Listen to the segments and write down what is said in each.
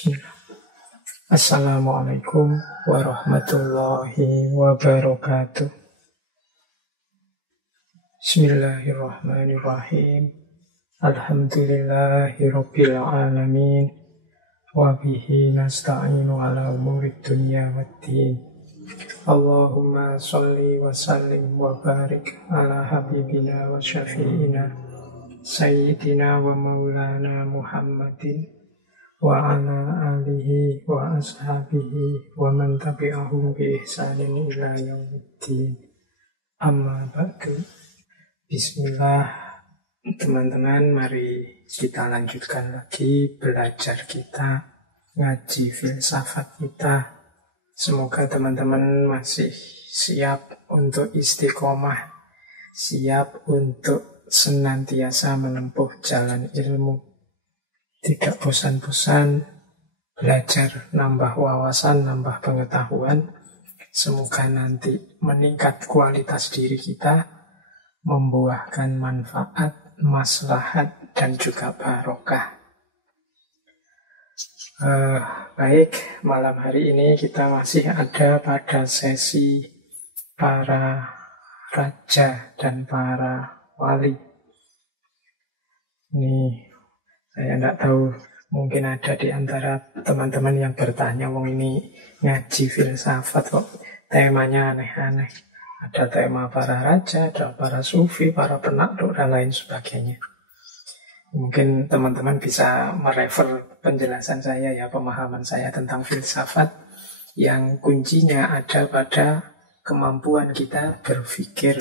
Bismillah. Assalamualaikum warahmatullahi wabarakatuh. Bismillahirrahmanirrahim. Alhamdulillahirabbil alamin. Wa bihi nasta'inu ala umurid dunya waddin. Allahumma sholli wa sallim wa barik ala habibina wa syafi'ina sayyidina wa maulana Muhammadin wa ala alihi wa ashabihi wa man tabi'ahum bi ihsanin ila yaumiddin. Amma ba'du. Bismillah. Teman-teman, mari kita lanjutkan lagi belajar kita, ngaji filsafat kita. Semoga teman-teman masih siap untuk istiqomah, siap untuk senantiasa menempuh jalan ilmu. Tidak bosan-bosan belajar, nambah wawasan, nambah pengetahuan. Semoga nanti meningkat kualitas diri kita, membuahkan manfaat, maslahat, dan juga barokah. Baik, malam hari ini kita masih ada pada sesi para raja dan para wali. Ini saya tidak tahu, mungkin ada di antara teman-teman yang bertanya, wong ini ngaji filsafat kok temanya aneh-aneh. Ada tema para raja, ada para sufi, para penakluk, dan lain sebagainya. Mungkin teman-teman bisa merefer penjelasan saya ya, pemahaman saya tentang filsafat yang kuncinya ada pada kemampuan kita berpikir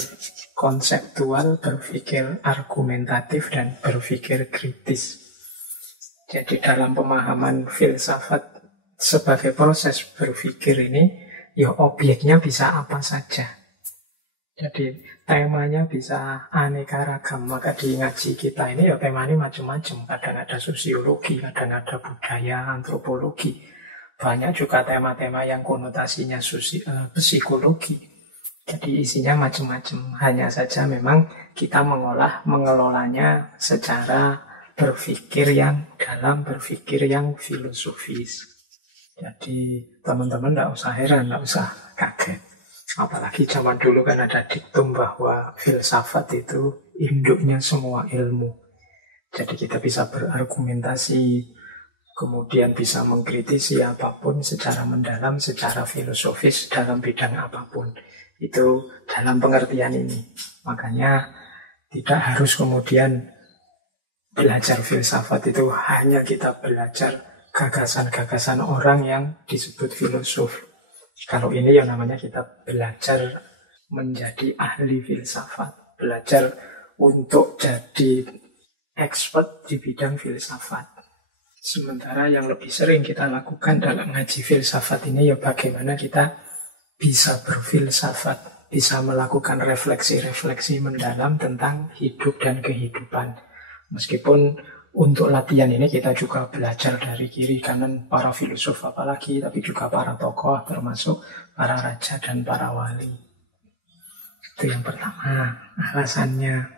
konseptual, berpikir argumentatif, dan berpikir kritis. Jadi dalam pemahaman filsafat sebagai proses berpikir ini, ya objeknya bisa apa saja. Jadi temanya bisa aneka ragam. Maka di ngaji kita ini ya temanya macam-macam. Kadang ada sosiologi, kadang ada budaya, antropologi. Banyak juga tema-tema yang konotasinya psikologi. Jadi isinya macam-macam. Hanya saja memang kita mengelolanya secara berpikir yang dalam, berpikir yang filosofis. Jadi teman-teman tidak usah heran, tidak usah kaget. Apalagi zaman dulu kan ada diktum bahwa filsafat itu induknya semua ilmu. Jadi kita bisa berargumentasi, kemudian bisa mengkritisi apapun secara mendalam, secara filosofis dalam bidang apapun. Itu dalam pengertian ini. Makanya tidak harus kemudian belajar filsafat itu hanya kita belajar gagasan-gagasan orang yang disebut filosof. Kalau ini yang namanya kita belajar menjadi ahli filsafat, belajar untuk jadi expert di bidang filsafat. Sementara yang lebih sering kita lakukan dalam ngaji filsafat ini ya bagaimana kita bisa berfilsafat, bisa melakukan refleksi-refleksi mendalam tentang hidup dan kehidupan. Meskipun untuk latihan ini kita juga belajar dari kiri kanan para filosof apalagi, tapi juga para tokoh termasuk para raja dan para wali. Itu yang pertama, alasannya.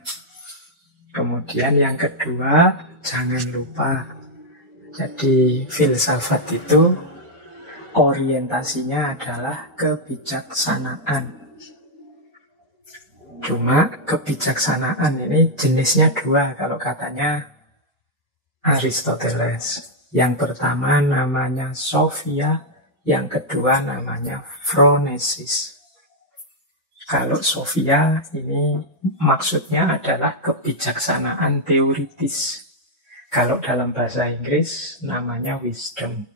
Kemudian yang kedua, jangan lupa. Jadi filsafat itu orientasinya adalah kebijaksanaan. Cuma kebijaksanaan ini jenisnya dua kalau katanya Aristoteles. Yang pertama namanya Sophia, yang kedua namanya Phronesis. Kalau Sophia ini maksudnya adalah kebijaksanaan teoritis. Kalau dalam bahasa Inggris namanya wisdom.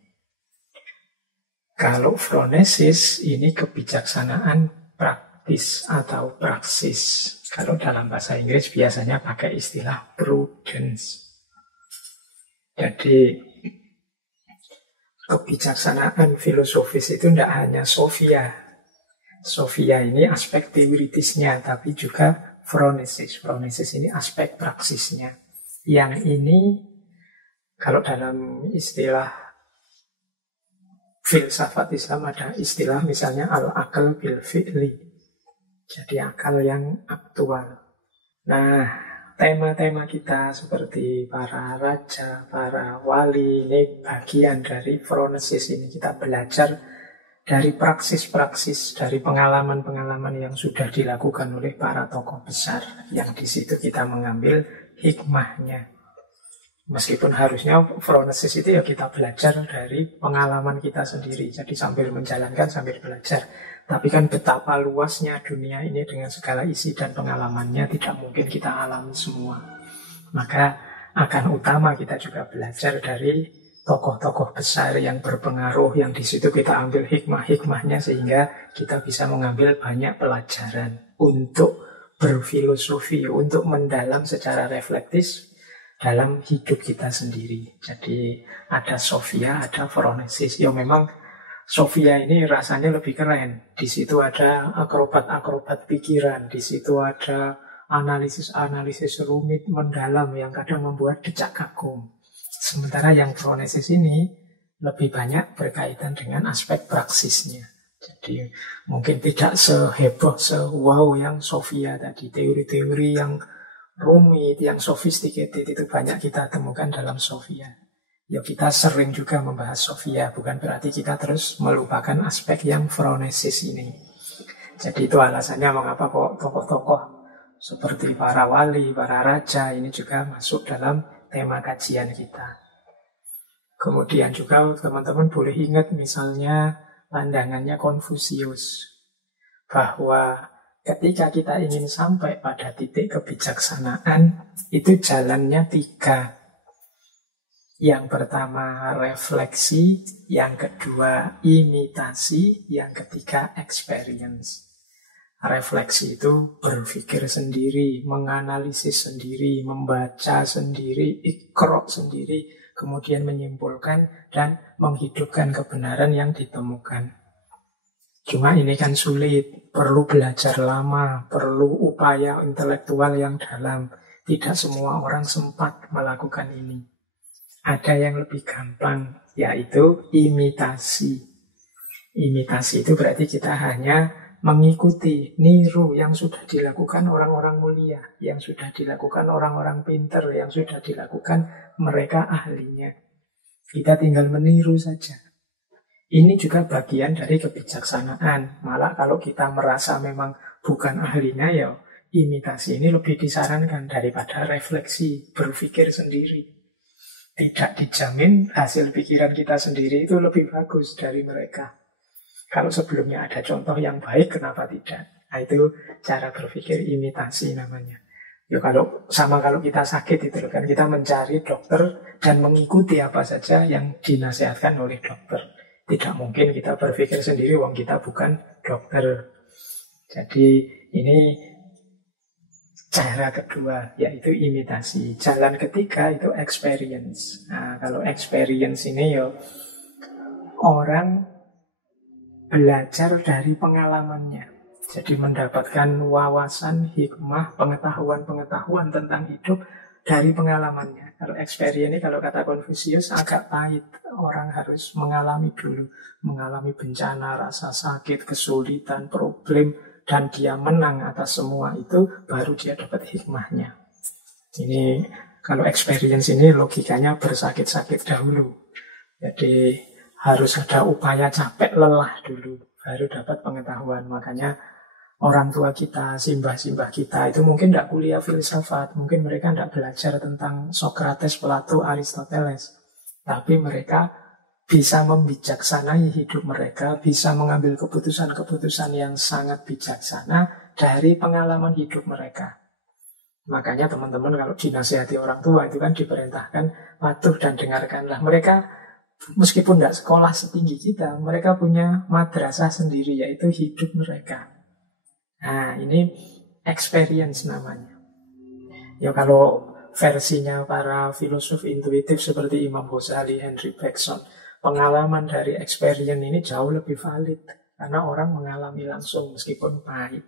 Kalau Phronesis ini kebijaksanaan praktis atau praksis. Kalau dalam bahasa Inggris biasanya pakai istilah prudence. Jadi kebijaksanaan filosofis itu tidak hanya Sophia. Sophia ini aspek teoritisnya, tapi juga Phronesis. Phronesis ini aspek praksisnya. Yang ini kalau dalam istilah filsafat Islam ada istilah misalnya al-aql bil fi'li. Jadi akal yang aktual. Nah, tema-tema kita seperti para raja, para wali, ini bagian dari phronesis ini. Kita belajar dari praksis-praksis, dari pengalaman-pengalaman yang sudah dilakukan oleh para tokoh besar. Yang di situ kita mengambil hikmahnya. Meskipun harusnya phronesis itu ya kita belajar dari pengalaman kita sendiri. Jadi sambil menjalankan, sambil belajar. Tapi kan betapa luasnya dunia ini dengan segala isi dan pengalamannya tidak mungkin kita alami semua. Maka akan utama kita juga belajar dari tokoh-tokoh besar yang berpengaruh, yang di situ kita ambil hikmah-hikmahnya sehingga kita bisa mengambil banyak pelajaran untuk berfilosofi, untuk mendalam secara reflektif dalam hidup kita sendiri. Jadi ada Sofia, ada phronesis. Ya memang Sofia ini rasanya lebih keren. Di situ ada akrobat-akrobat pikiran, di situ ada analisis-analisis rumit mendalam yang kadang membuat decak kagum. Sementara yang phronesis ini lebih banyak berkaitan dengan aspek praksisnya. Jadi mungkin tidak seheboh, se-wow yang Sofia tadi. Teori-teori yang rumit, yang sophisticated itu banyak kita temukan dalam Sofia. Ya kita sering juga membahas Sofia, bukan berarti kita terus melupakan aspek yang phronesis ini. Jadi itu alasannya mengapa kok tokoh-tokoh seperti para wali, para raja ini juga masuk dalam tema kajian kita. Kemudian juga teman-teman boleh ingat misalnya pandangannya Konfusius, bahwa ketika kita ingin sampai pada titik kebijaksanaan, itu jalannya 3. Yang pertama refleksi, yang kedua imitasi, yang ketiga experience. Refleksi itu berpikir sendiri, menganalisis sendiri, membaca sendiri, ikrok sendiri, kemudian menyimpulkan dan menghidupkan kebenaran yang ditemukan. Cuma ini kan sulit, perlu belajar lama, perlu upaya intelektual yang dalam. Tidak semua orang sempat melakukan ini. Ada yang lebih gampang, yaitu imitasi. Imitasi itu berarti kita hanya mengikuti, niru yang sudah dilakukan orang-orang mulia, yang sudah dilakukan orang-orang pinter, yang sudah dilakukan mereka ahlinya. Kita tinggal meniru saja. Ini juga bagian dari kebijaksanaan. Malah kalau kita merasa memang bukan ahlinya, ya imitasi ini lebih disarankan daripada refleksi, berpikir sendiri. Tidak dijamin hasil pikiran kita sendiri itu lebih bagus dari mereka. Kalau sebelumnya ada contoh yang baik, kenapa tidak? Nah, itu cara berpikir imitasi namanya. Ya kalau kita sakit itu kan kita mencari dokter dan mengikuti apa saja yang dinasihatkan oleh dokter. Tidak mungkin kita berpikir sendiri, wong kita bukan dokter. Jadi ini cara kedua, yaitu imitasi. Jalan ketiga itu experience. Nah, kalau experience ini ya orang belajar dari pengalamannya. Jadi mendapatkan wawasan, hikmah, pengetahuan-pengetahuan tentang hidup dari pengalamannya. Kalau experience ini, kalau kata Konfusius, agak pahit. Orang harus mengalami dulu. Mengalami bencana, rasa sakit, kesulitan, problem. Dan dia menang atas semua itu, baru dia dapat hikmahnya. Ini, kalau experience ini logikanya bersakit-sakit dahulu. Jadi harus ada upaya capek lelah dulu, baru dapat pengetahuan. Makanya orang tua kita, simbah-simbah kita itu mungkin tidak kuliah filsafat, mungkin mereka tidak belajar tentang Socrates, Plato, Aristoteles, tapi mereka bisa membijaksanai hidup mereka, bisa mengambil keputusan-keputusan yang sangat bijaksana dari pengalaman hidup mereka. Makanya teman-teman kalau dinasihati orang tua itu kan diperintahkan patuh dan dengarkanlah. Mereka meskipun tidak sekolah setinggi kita, mereka punya madrasah sendiri, yaitu hidup mereka. Nah, ini experience namanya. Ya kalau versinya para filosof intuitif seperti Imam Ghazali, Henry Bergson, pengalaman dari experience ini jauh lebih valid. Karena orang mengalami langsung meskipun pahit.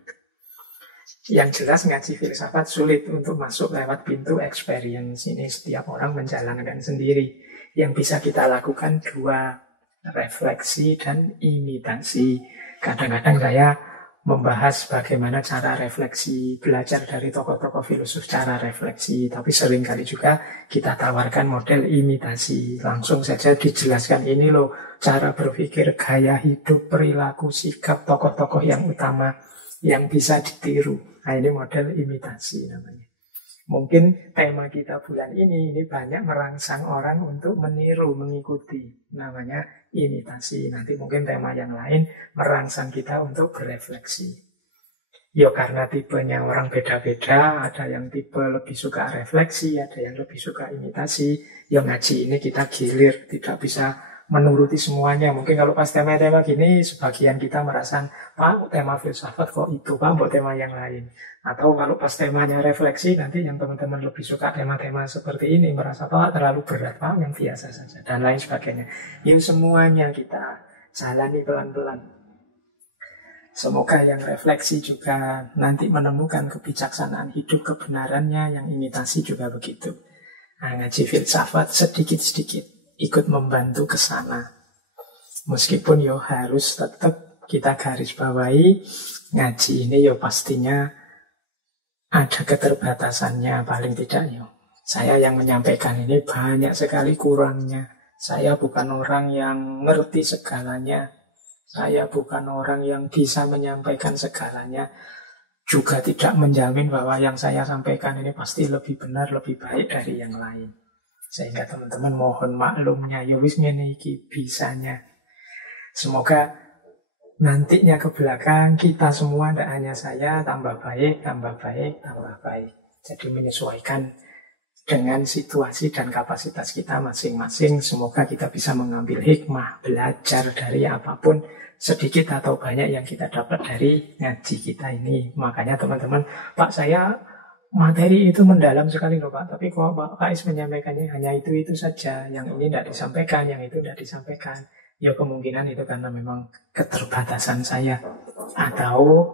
Yang jelas ngaji filsafat sulit untuk masuk lewat pintu experience ini. Setiap orang menjalankan sendiri. Yang bisa kita lakukan 2, refleksi dan imitasi. Kadang-kadang saya membahas bagaimana cara refleksi, belajar dari tokoh-tokoh filosof cara refleksi. Tapi seringkali juga kita tawarkan model imitasi. Langsung saja dijelaskan, ini loh cara berpikir, gaya hidup, perilaku, sikap tokoh-tokoh yang utama yang bisa ditiru. Nah, ini model imitasi namanya. Mungkin tema kita bulan ini banyak merangsang orang untuk meniru, mengikuti. Namanya imitasi. Nanti mungkin tema yang lain merangsang kita untuk berefleksi. Ya karena tipenya orang beda-beda, ada yang tipe lebih suka refleksi, ada yang lebih suka imitasi. Ya ngaji ini kita gilir, tidak bisa menuruti semuanya. Mungkin kalau pas tema-tema gini, sebagian kita merasa, Pak, tema filsafat kok itu, Pak, buat tema yang lain. Atau kalau pas temanya refleksi, nanti yang teman-teman lebih suka tema-tema seperti ini, merasa, Pak, terlalu berat, Pak, yang biasa saja, dan lain sebagainya. Yuk semuanya kita jalani pelan-pelan. Semoga yang refleksi juga nanti menemukan kebijaksanaan hidup, kebenarannya, yang imitasi juga begitu. Nah, ngaji filsafat sedikit-sedikit ikut membantu ke sana. Meskipun yo harus tetap kita garis bawahi, ngaji ini yo pastinya ada keterbatasannya paling tidak yo. Saya yang menyampaikan ini banyak sekali kurangnya. Saya bukan orang yang ngerti segalanya. Saya bukan orang yang bisa menyampaikan segalanya. Juga tidak menjamin bahwa yang saya sampaikan ini pasti lebih benar, lebih baik dari yang lain. Sehingga teman-teman mohon maklumnya, ya wis ngene iki bisanya. Semoga nantinya ke belakang kita semua, tidak hanya saya, tambah baik, tambah baik, tambah baik. Jadi menyesuaikan dengan situasi dan kapasitas kita masing-masing. Semoga kita bisa mengambil hikmah, belajar dari apapun, sedikit atau banyak yang kita dapat dari ngaji kita ini. Makanya teman-teman, Pak, saya materi itu mendalam sekali loh Pak, tapi kok Pak Faiz menyampaikannya hanya itu saja, yang ini tidak disampaikan, yang itu tidak disampaikan. Ya kemungkinan itu karena memang keterbatasan saya, atau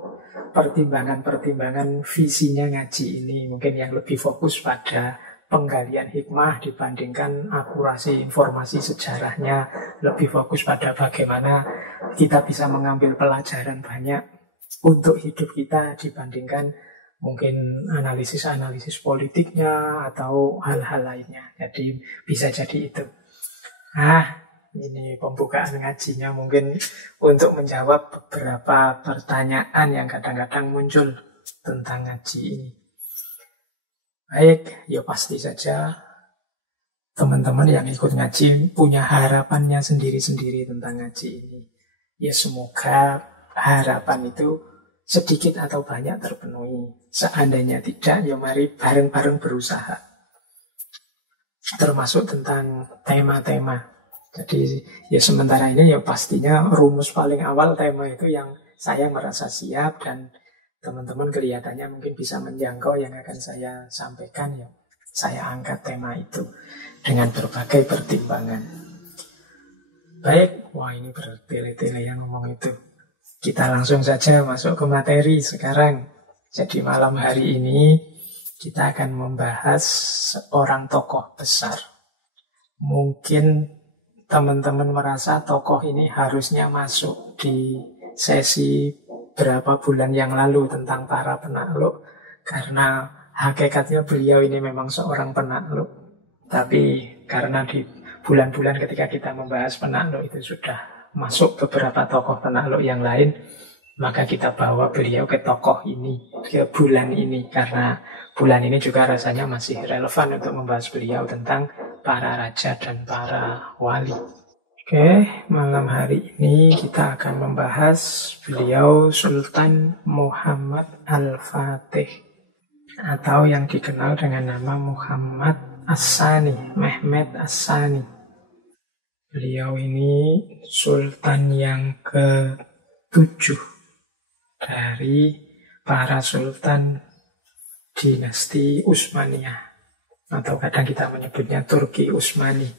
pertimbangan-pertimbangan visinya ngaji ini mungkin yang lebih fokus pada penggalian hikmah dibandingkan akurasi informasi sejarahnya, lebih fokus pada bagaimana kita bisa mengambil pelajaran banyak untuk hidup kita dibandingkan mungkin analisis-analisis politiknya atau hal-hal lainnya. Jadi bisa jadi itu. Ini pembukaan ngajinya mungkin untuk menjawab beberapa pertanyaan yang kadang-kadang muncul tentang ngaji ini. Baik, ya pasti saja teman-teman yang ikut ngaji punya harapannya sendiri-sendiri tentang ngaji ini. Ya semoga harapan itu sedikit atau banyak terpenuhi. Seandainya tidak, ya mari bareng-bareng berusaha. Termasuk tentang tema-tema. Jadi ya sementara ini ya pastinya rumus paling awal tema itu yang saya merasa siap dan teman-teman kelihatannya mungkin bisa menjangkau yang akan saya sampaikan ya. Saya angkat tema itu dengan berbagai pertimbangan. Baik, wah ini bertele-tele yang ngomong itu. Kita langsung saja masuk ke materi sekarang. Jadi malam hari ini kita akan membahas seorang tokoh besar. Mungkin teman-teman merasa tokoh ini harusnya masuk di sesi berapa bulan yang lalu tentang para penakluk. Karena hakikatnya beliau ini memang seorang penakluk. Tapi karena di bulan-bulan ketika kita membahas penakluk itu sudah masuk beberapa tokoh penakluk yang lain, maka kita bawa beliau ke tokoh ini, ke bulan ini. Karena bulan ini juga rasanya masih relevan untuk membahas beliau tentang para raja dan para wali. Oke, malam hari ini kita akan membahas beliau Sultan Muhammad Al-Fatih, atau yang dikenal dengan nama Muhammad As-Sani, Mehmed As-Sani. Beliau ini sultan yang ke-7 dari para sultan dinasti Utsmaniyah, atau kadang kita menyebutnya Turki Utsmani,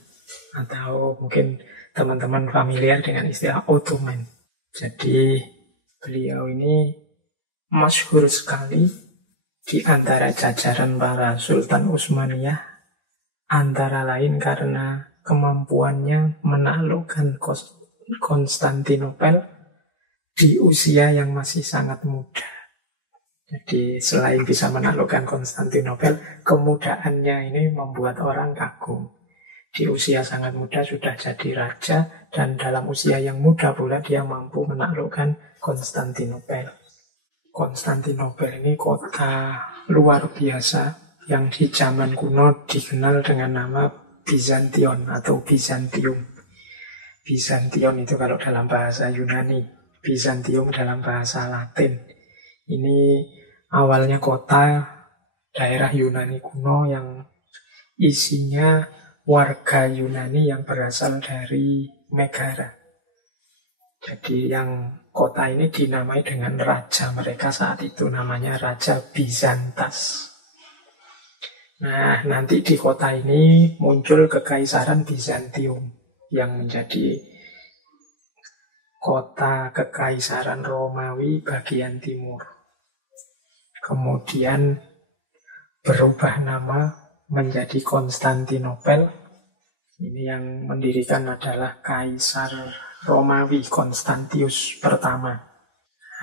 atau mungkin teman-teman familiar dengan istilah Ottoman. Jadi beliau ini masyhur sekali di antara jajaran para sultan Utsmaniyah, antara lain karena kemampuannya menaklukkan Konstantinopel di usia yang masih sangat muda. Jadi selain bisa menaklukkan Konstantinopel, kemudaannya ini membuat orang kagum. Di usia sangat muda sudah jadi raja, dan dalam usia yang muda pula dia mampu menaklukkan Konstantinopel. Konstantinopel ini kota luar biasa yang di zaman kuno dikenal dengan nama Bizantion atau Bizantium. Bizantion itu kalau dalam bahasa Yunani, Bizantium dalam bahasa Latin. Ini awalnya kota daerah Yunani kuno yang isinya warga Yunani yang berasal dari Megara. Jadi yang kota ini dinamai dengan raja mereka saat itu, namanya Raja Bizantas. Nah, nanti di kota ini muncul Kekaisaran Bizantium yang menjadi kota Kekaisaran Romawi bagian timur. Kemudian berubah nama menjadi Konstantinopel. Ini yang mendirikan adalah Kaisar Romawi Konstantius pertama.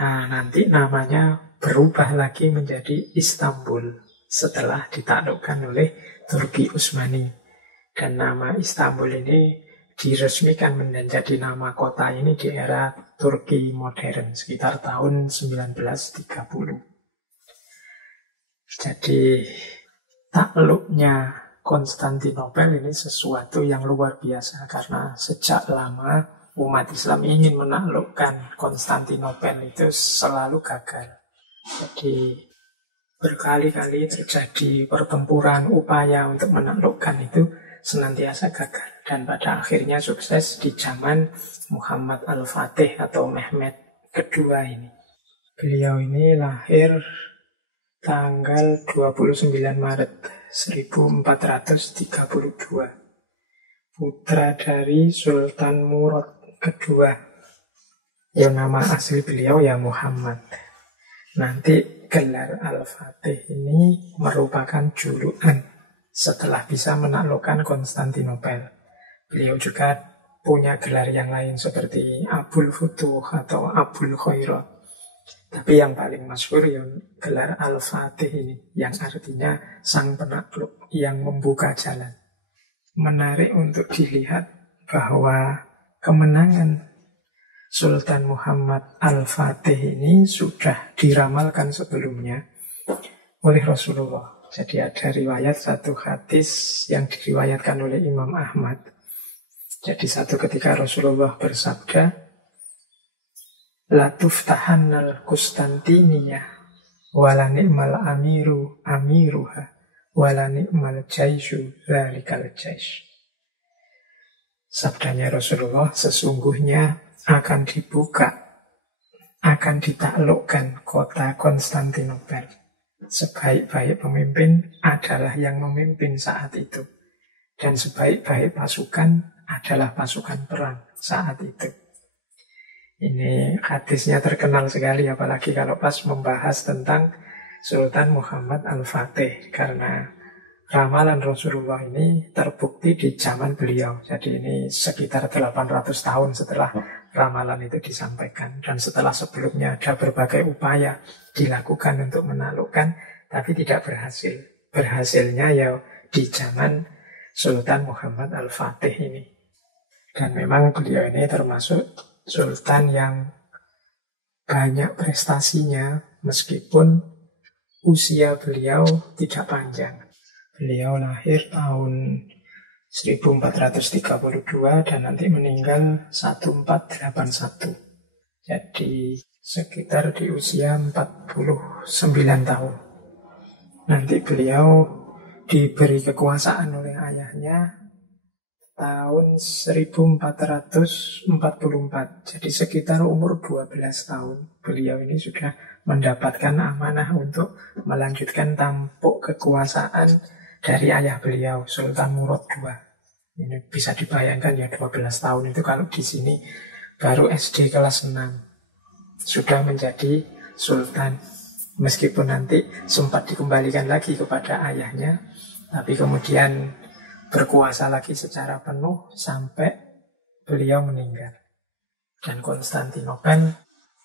Nah, nanti namanya berubah lagi menjadi Istanbul setelah ditaklukkan oleh Turki Utsmani. Dan nama Istanbul ini diresmikan menjadi nama kota ini di era Turki modern sekitar tahun 1930. Jadi takluknya Konstantinopel ini sesuatu yang luar biasa karena sejak lama umat Islam ingin menaklukkan Konstantinopel itu selalu gagal. Jadi berkali-kali terjadi pertempuran, upaya untuk menaklukkan itu senantiasa gagal. Dan pada akhirnya sukses di zaman Muhammad Al-Fatih atau Mehmed kedua ini. Beliau ini lahir tanggal 29 Maret 1432. Putra dari Sultan Murad kedua. Ya nama asli beliau ya Muhammad. Nanti gelar Al-Fatih ini merupakan julukan setelah bisa menaklukkan Konstantinopel. Beliau juga punya gelar yang lain seperti Abul Futuh atau Abul Khairat. Tapi yang paling masyhur ya gelar Al-Fatih ini, yang artinya sang penakluk yang membuka jalan. Menarik untuk dilihat bahwa kemenangan Sultan Muhammad Al-Fatih ini sudah diramalkan sebelumnya oleh Rasulullah. Jadi ada riwayat satu hadis yang diriwayatkan oleh Imam Ahmad. Jadi satu ketika Rasulullah bersabda, La tuftahannal Konstantinia wala ni'mal amiru amiruha wala ni'mal jaishu dzalikal jaish. Sabdanya Rasulullah, sesungguhnya akan dibuka, akan ditaklukkan kota Konstantinopel. Sebaik-baik pemimpin adalah yang memimpin saat itu. Dan sebaik-baik pasukan adalah pasukan perang saat itu. Ini hadisnya terkenal sekali, apalagi kalau pas membahas tentang Sultan Muhammad Al-Fatih. Karena ramalan Rasulullah ini terbukti di zaman beliau. Jadi ini sekitar 800 tahun setelah ramalan itu disampaikan. Dan setelah sebelumnya ada berbagai upaya dilakukan untuk menaklukkan, tapi tidak berhasil. Berhasilnya ya di zaman Sultan Muhammad Al-Fatih ini. Dan memang beliau ini termasuk sultan yang banyak prestasinya meskipun usia beliau tidak panjang. Beliau lahir tahun 1432 dan nanti meninggal 1481. Jadi sekitar di usia 49 tahun. Nanti beliau diberi kekuasaan oleh ayahnya tahun 1444. Jadi sekitar umur 12 tahun beliau ini sudah mendapatkan amanah untuk melanjutkan tampuk kekuasaan dari ayah beliau, Sultan Murad II. Ini bisa dibayangkan ya, 12 tahun itu kalau di sini baru SD kelas 6 sudah menjadi sultan. Meskipun nanti sempat dikembalikan lagi kepada ayahnya, tapi kemudian berkuasa lagi secara penuh sampai beliau meninggal. Dan Konstantinopel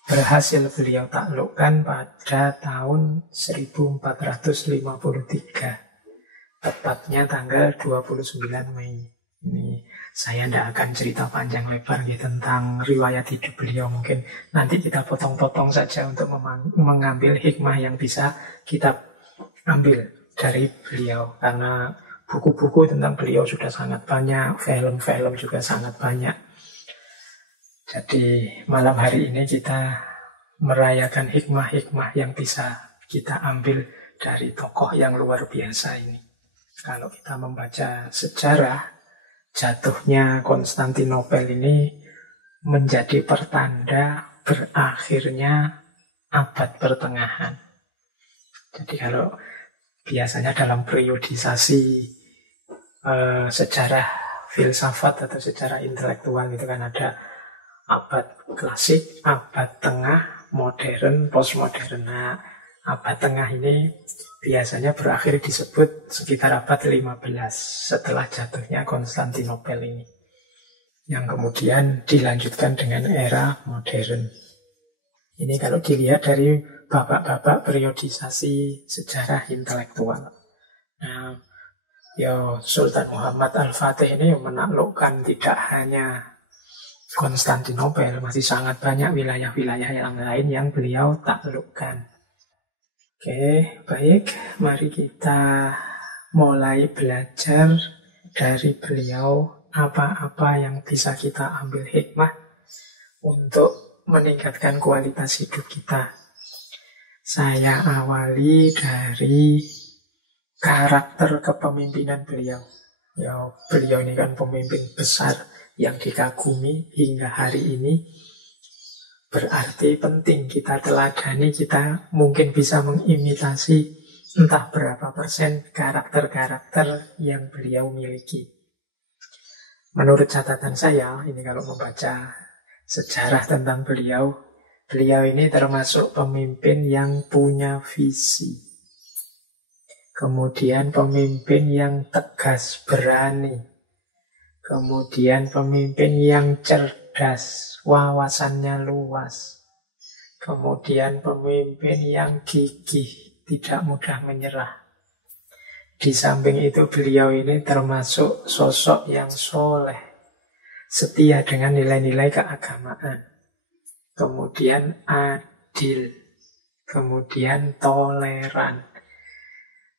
berhasil beliau taklukkan pada tahun 1453. Tepatnya tanggal 29 Mei. Ini saya tidak akan cerita panjang lebar gitu tentang riwayat hidup beliau. Mungkin nanti kita potong-potong saja untuk mengambil hikmah yang bisa kita ambil dari beliau. Karena buku-buku tentang beliau sudah sangat banyak, film-film juga sangat banyak. Jadi malam hari ini kita merayakan hikmah-hikmah yang bisa kita ambil dari tokoh yang luar biasa ini. Kalau kita membaca sejarah, jatuhnya Konstantinopel ini menjadi pertanda berakhirnya abad pertengahan. Jadi kalau biasanya dalam periodisasi sejarah filsafat atau sejarah intelektual itu kan ada abad klasik, abad tengah, modern, postmodern. Nah, abad tengah ini biasanya berakhir disebut sekitar abad 15 setelah jatuhnya Konstantinopel ini. Yang kemudian dilanjutkan dengan era modern. Ini kalau dilihat dari babak-babak periodisasi sejarah intelektual. Nah, Sultan Muhammad Al-Fatih ini menaklukkan tidak hanya Konstantinopel, masih sangat banyak wilayah-wilayah yang lain yang beliau taklukkan. Oke, baik. Mari kita mulai belajar dari beliau apa-apa yang bisa kita ambil hikmah untuk meningkatkan kualitas hidup kita. Saya awali dari karakter kepemimpinan beliau. Beliau ini kan pemimpin besar yang dikagumi hingga hari ini. Berarti penting kita teladani, kita mungkin bisa mengimitasi entah berapa persen karakter-karakter yang beliau miliki. Menurut catatan saya, ini kalau membaca sejarah tentang beliau ini termasuk pemimpin yang punya visi. Kemudian pemimpin yang tegas, berani. Kemudian pemimpin yang cerdas, wawasannya luas. Kemudian pemimpin yang gigih, tidak mudah menyerah. Di samping itu beliau ini termasuk sosok yang soleh, setia dengan nilai-nilai keagamaan. Kemudian adil. Kemudian toleran.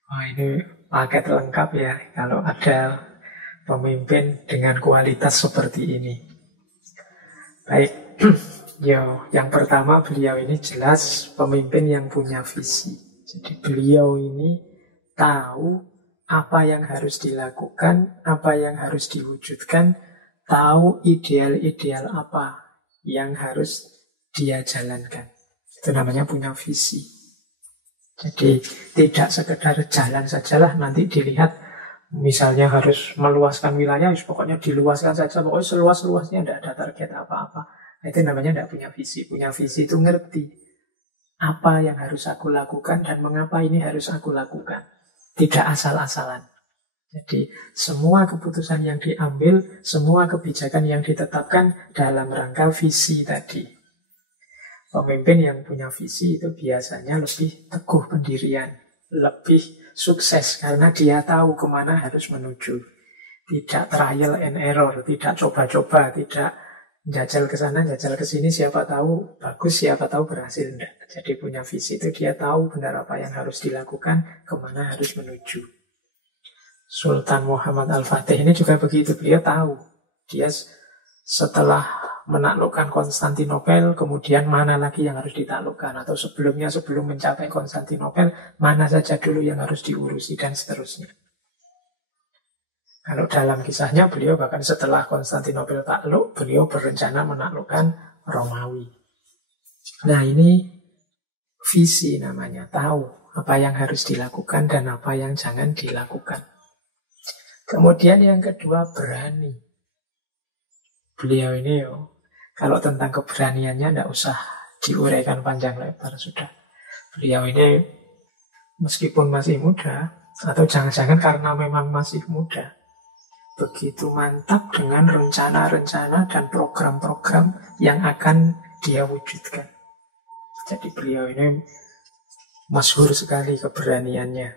Wah, ini paket lengkap ya kalau ada pemimpin dengan kualitas seperti ini. Baik, yang pertama beliau ini jelas pemimpin yang punya visi. Jadi beliau ini tahu apa yang harus dilakukan, apa yang harus diwujudkan, tahu ideal-ideal apa yang harus dia jalankan. Itu namanya punya visi. Jadi tidak sekedar jalan sajalah, nanti dilihat misalnya harus meluaskan wilayah, pokoknya diluaskan saja, pokoknya seluas-luasnya, tidak ada target apa-apa. Itu namanya tidak punya visi. Punya visi itu ngerti apa yang harus aku lakukan dan mengapa ini harus aku lakukan. Tidak asal-asalan. Jadi semua keputusan yang diambil, semua kebijakan yang ditetapkan dalam rangka visi tadi. Pemimpin yang punya visi itu biasanya lebih teguh pendirian, lebih sukses karena dia tahu kemana harus menuju. Tidak trial and error, tidak coba-coba, tidak jajal ke sana, jajal ke sini, siapa tahu bagus, siapa tahu berhasil. Enggak. Jadi punya visi itu dia tahu benar apa yang harus dilakukan, kemana harus menuju. Sultan Muhammad Al-Fatih ini juga begitu, beliau tahu. Dia setelah menaklukkan Konstantinopel, kemudian mana lagi yang harus ditaklukkan, atau sebelum mencapai Konstantinopel, mana saja dulu yang harus diurusi, dan seterusnya. Kalau dalam kisahnya, beliau bahkan setelah Konstantinopel takluk, beliau berencana menaklukkan Romawi. Nah, ini visi namanya, tahu apa yang harus dilakukan dan apa yang jangan dilakukan. Kemudian yang kedua, berani. Beliau ini kalau tentang keberaniannya tidak usah diuraikan panjang lebar, sudah. Beliau ini meskipun masih muda, atau jangan-jangan karena memang masih muda, begitu mantap dengan rencana-rencana dan program-program yang akan dia wujudkan. Jadi beliau ini masyhur sekali keberaniannya.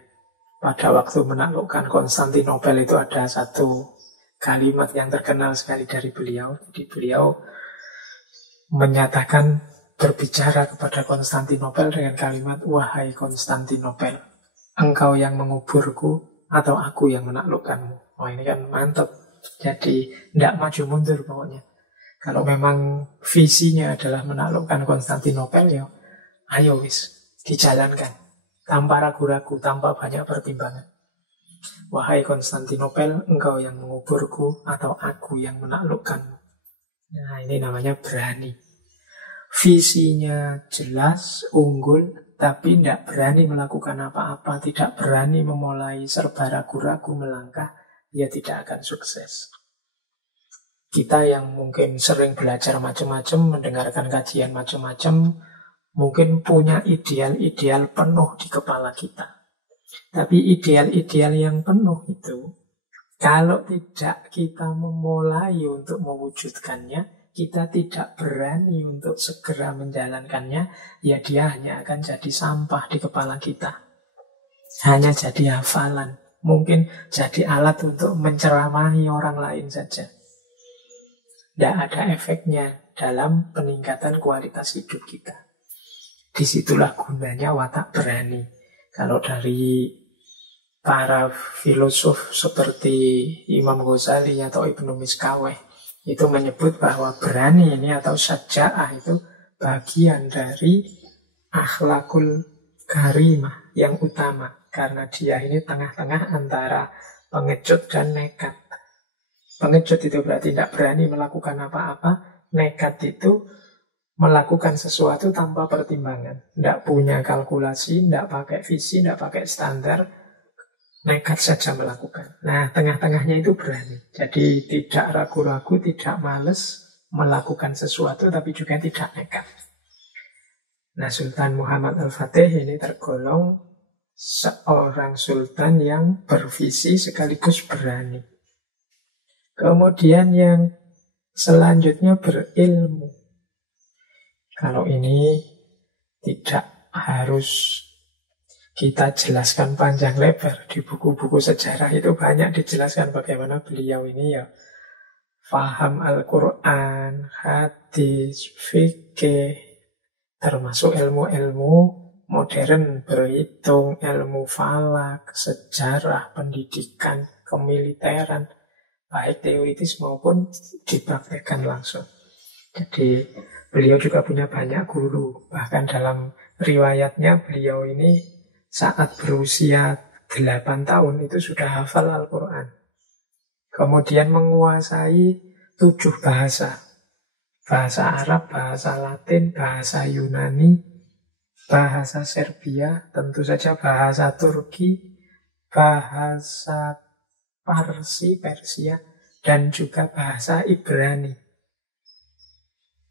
Pada waktu menaklukkan Konstantinopel itu ada satu kalimat yang terkenal sekali dari beliau. Jadi beliau menyatakan, berbicara kepada Konstantinopel dengan kalimat, "Wahai Konstantinopel, engkau yang menguburku atau aku yang menaklukkanmu." Wah, ini kan mantap. Jadi tidak maju mundur pokoknya. Kalau memang visinya adalah menaklukkan Konstantinopel, ya ayo wis, dijalankan. Tanpa ragu-ragu, tanpa banyak pertimbangan. Wahai Konstantinopel, engkau yang menguburku atau aku yang menaklukkanmu. Nah, ini namanya berani. Visinya jelas, unggul, tapi tidak berani melakukan apa-apa, tidak berani memulai, serba ragu-ragu melangkah, ya tidak akan sukses. Kita yang mungkin sering belajar macam-macam, mendengarkan kajian macam-macam, mungkin punya ideal-ideal penuh di kepala kita. Tapi ideal-ideal yang penuh itu, kalau tidak kita memulai untuk mewujudkannya, kita tidak berani untuk segera menjalankannya, ya dia hanya akan jadi sampah di kepala kita. Hanya jadi hafalan. Mungkin jadi alat untuk menceramahi orang lain saja. Tidak ada efeknya dalam peningkatan kualitas hidup kita. Disitulah gunanya watak berani. Kalau dari para filosof seperti Imam Ghazali atau Ibnu Miskaweh, itu menyebut bahwa berani ini atau syaja'ah itu bagian dari akhlakul karimah yang utama. Karena dia ini tengah-tengah antara pengecut dan nekat. Pengecut itu berarti tidak berani melakukan apa-apa. Nekat itu melakukan sesuatu tanpa pertimbangan. Tidak punya kalkulasi, tidak pakai visi, tidak pakai standar. Nekat saja melakukan. Nah, tengah-tengahnya itu berani. Jadi tidak ragu-ragu, tidak males melakukan sesuatu, tapi juga tidak nekat. Nah, Sultan Muhammad Al-Fatih ini tergolong seorang sultan yang bervisi sekaligus berani. Kemudian yang selanjutnya berilmu. Kalau ini tidak harus kita jelaskan panjang lebar. Di buku-buku sejarah itu banyak dijelaskan bagaimana beliau ini ya faham Al-Quran, hadis, fikih, termasuk ilmu-ilmu modern, berhitung, ilmu falak, sejarah, pendidikan, kemiliteran, baik teoritis maupun dipraktekkan langsung. Jadi beliau juga punya banyak guru. Bahkan dalam riwayatnya beliau ini saat berusia 8 tahun itu sudah hafal Al-Quran. Kemudian menguasai 7 bahasa. Bahasa Arab, bahasa Latin, bahasa Yunani, bahasa Serbia, tentu saja bahasa Turki, bahasa Parsi, Persia, dan juga bahasa Ibrani.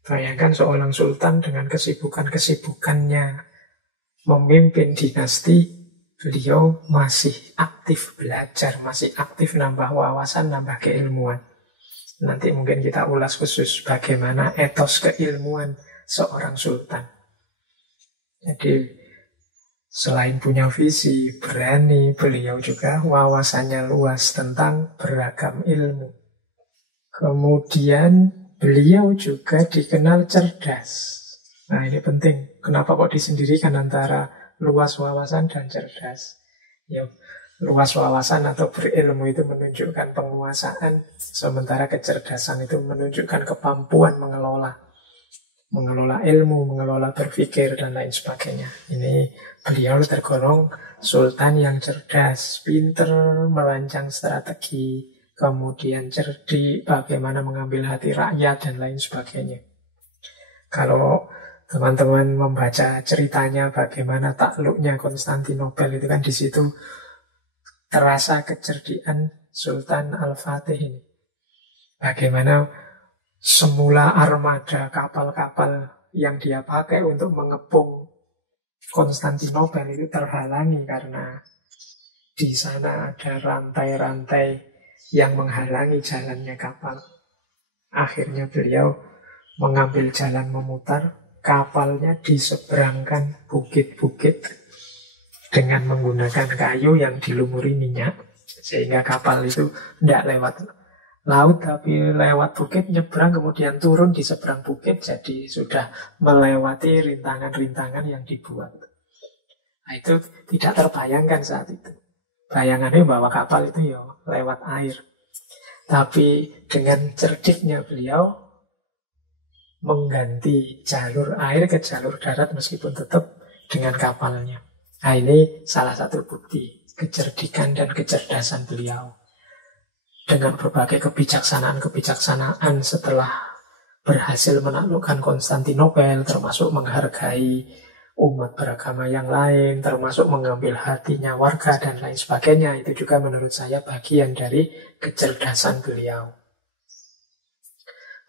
Bayangkan seorang sultan dengan kesibukan-kesibukannya memimpin dinasti, beliau masih aktif belajar, masih aktif nambah wawasan, nambah keilmuan. Nanti mungkin kita ulas khusus bagaimana etos keilmuan seorang sultan. Jadi selain punya visi, berani, beliau juga wawasannya luas tentang beragam ilmu. Kemudian beliau juga dikenal cerdas. Nah, ini penting. Kenapa kok disendirikan antara luas wawasan dan cerdas? Ya, luas wawasan atau berilmu itu menunjukkan penguasaan, sementara kecerdasan itu menunjukkan kemampuan mengelola ilmu, mengelola berpikir, dan lain sebagainya. Ini beliau tergolong sultan yang cerdas, pinter merancang strategi, kemudian cerdik bagaimana mengambil hati rakyat, dan lain sebagainya. Kalau teman-teman membaca ceritanya bagaimana takluknya Konstantinopel, itu kan di situ terasa kecerdikan Sultan Al-Fatih ini. Bagaimana semula armada kapal-kapal yang dia pakai untuk mengepung Konstantinopel itu terhalangi karena di sana ada rantai-rantai yang menghalangi jalannya kapal. Akhirnya beliau mengambil jalan memutar kapalnya diseberangkan bukit-bukit dengan menggunakan kayu yang dilumuri minyak. Sehingga kapal itu tidak lewat laut, tapi lewat bukit, nyebrang, kemudian turun di seberang bukit. Jadi sudah melewati rintangan-rintangan yang dibuat. Nah, itu tidak terbayangkan saat itu. Bayangannya bahwa kapal itu ya lewat air. Tapi dengan cerdiknya beliau mengganti jalur air ke jalur darat meskipun tetap dengan kapalnya. Nah, ini salah satu bukti kecerdikan dan kecerdasan beliau. Dengan berbagai kebijaksanaan-kebijaksanaan setelah berhasil menaklukkan Konstantinopel, termasuk menghargai umat beragama yang lain, termasuk mengambil hatinya warga dan lain sebagainya. Itu juga menurut saya bagian dari kecerdasan beliau.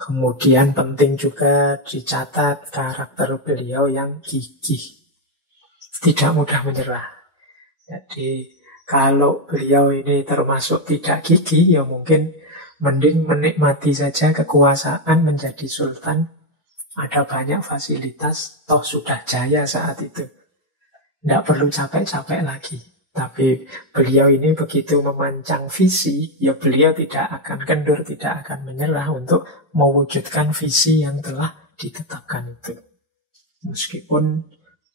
Kemudian penting juga dicatat karakter beliau yang gigih. Tidak mudah menyerah. Jadi kalau beliau ini termasuk tidak gigih, ya mungkin mending menikmati saja kekuasaan menjadi sultan. Ada banyak fasilitas, toh sudah jaya saat itu. Tidak perlu capek-capek lagi. Tapi beliau ini begitu memancang visi, ya beliau tidak akan kendur, tidak akan menyerah untuk mewujudkan visi yang telah ditetapkan itu. Meskipun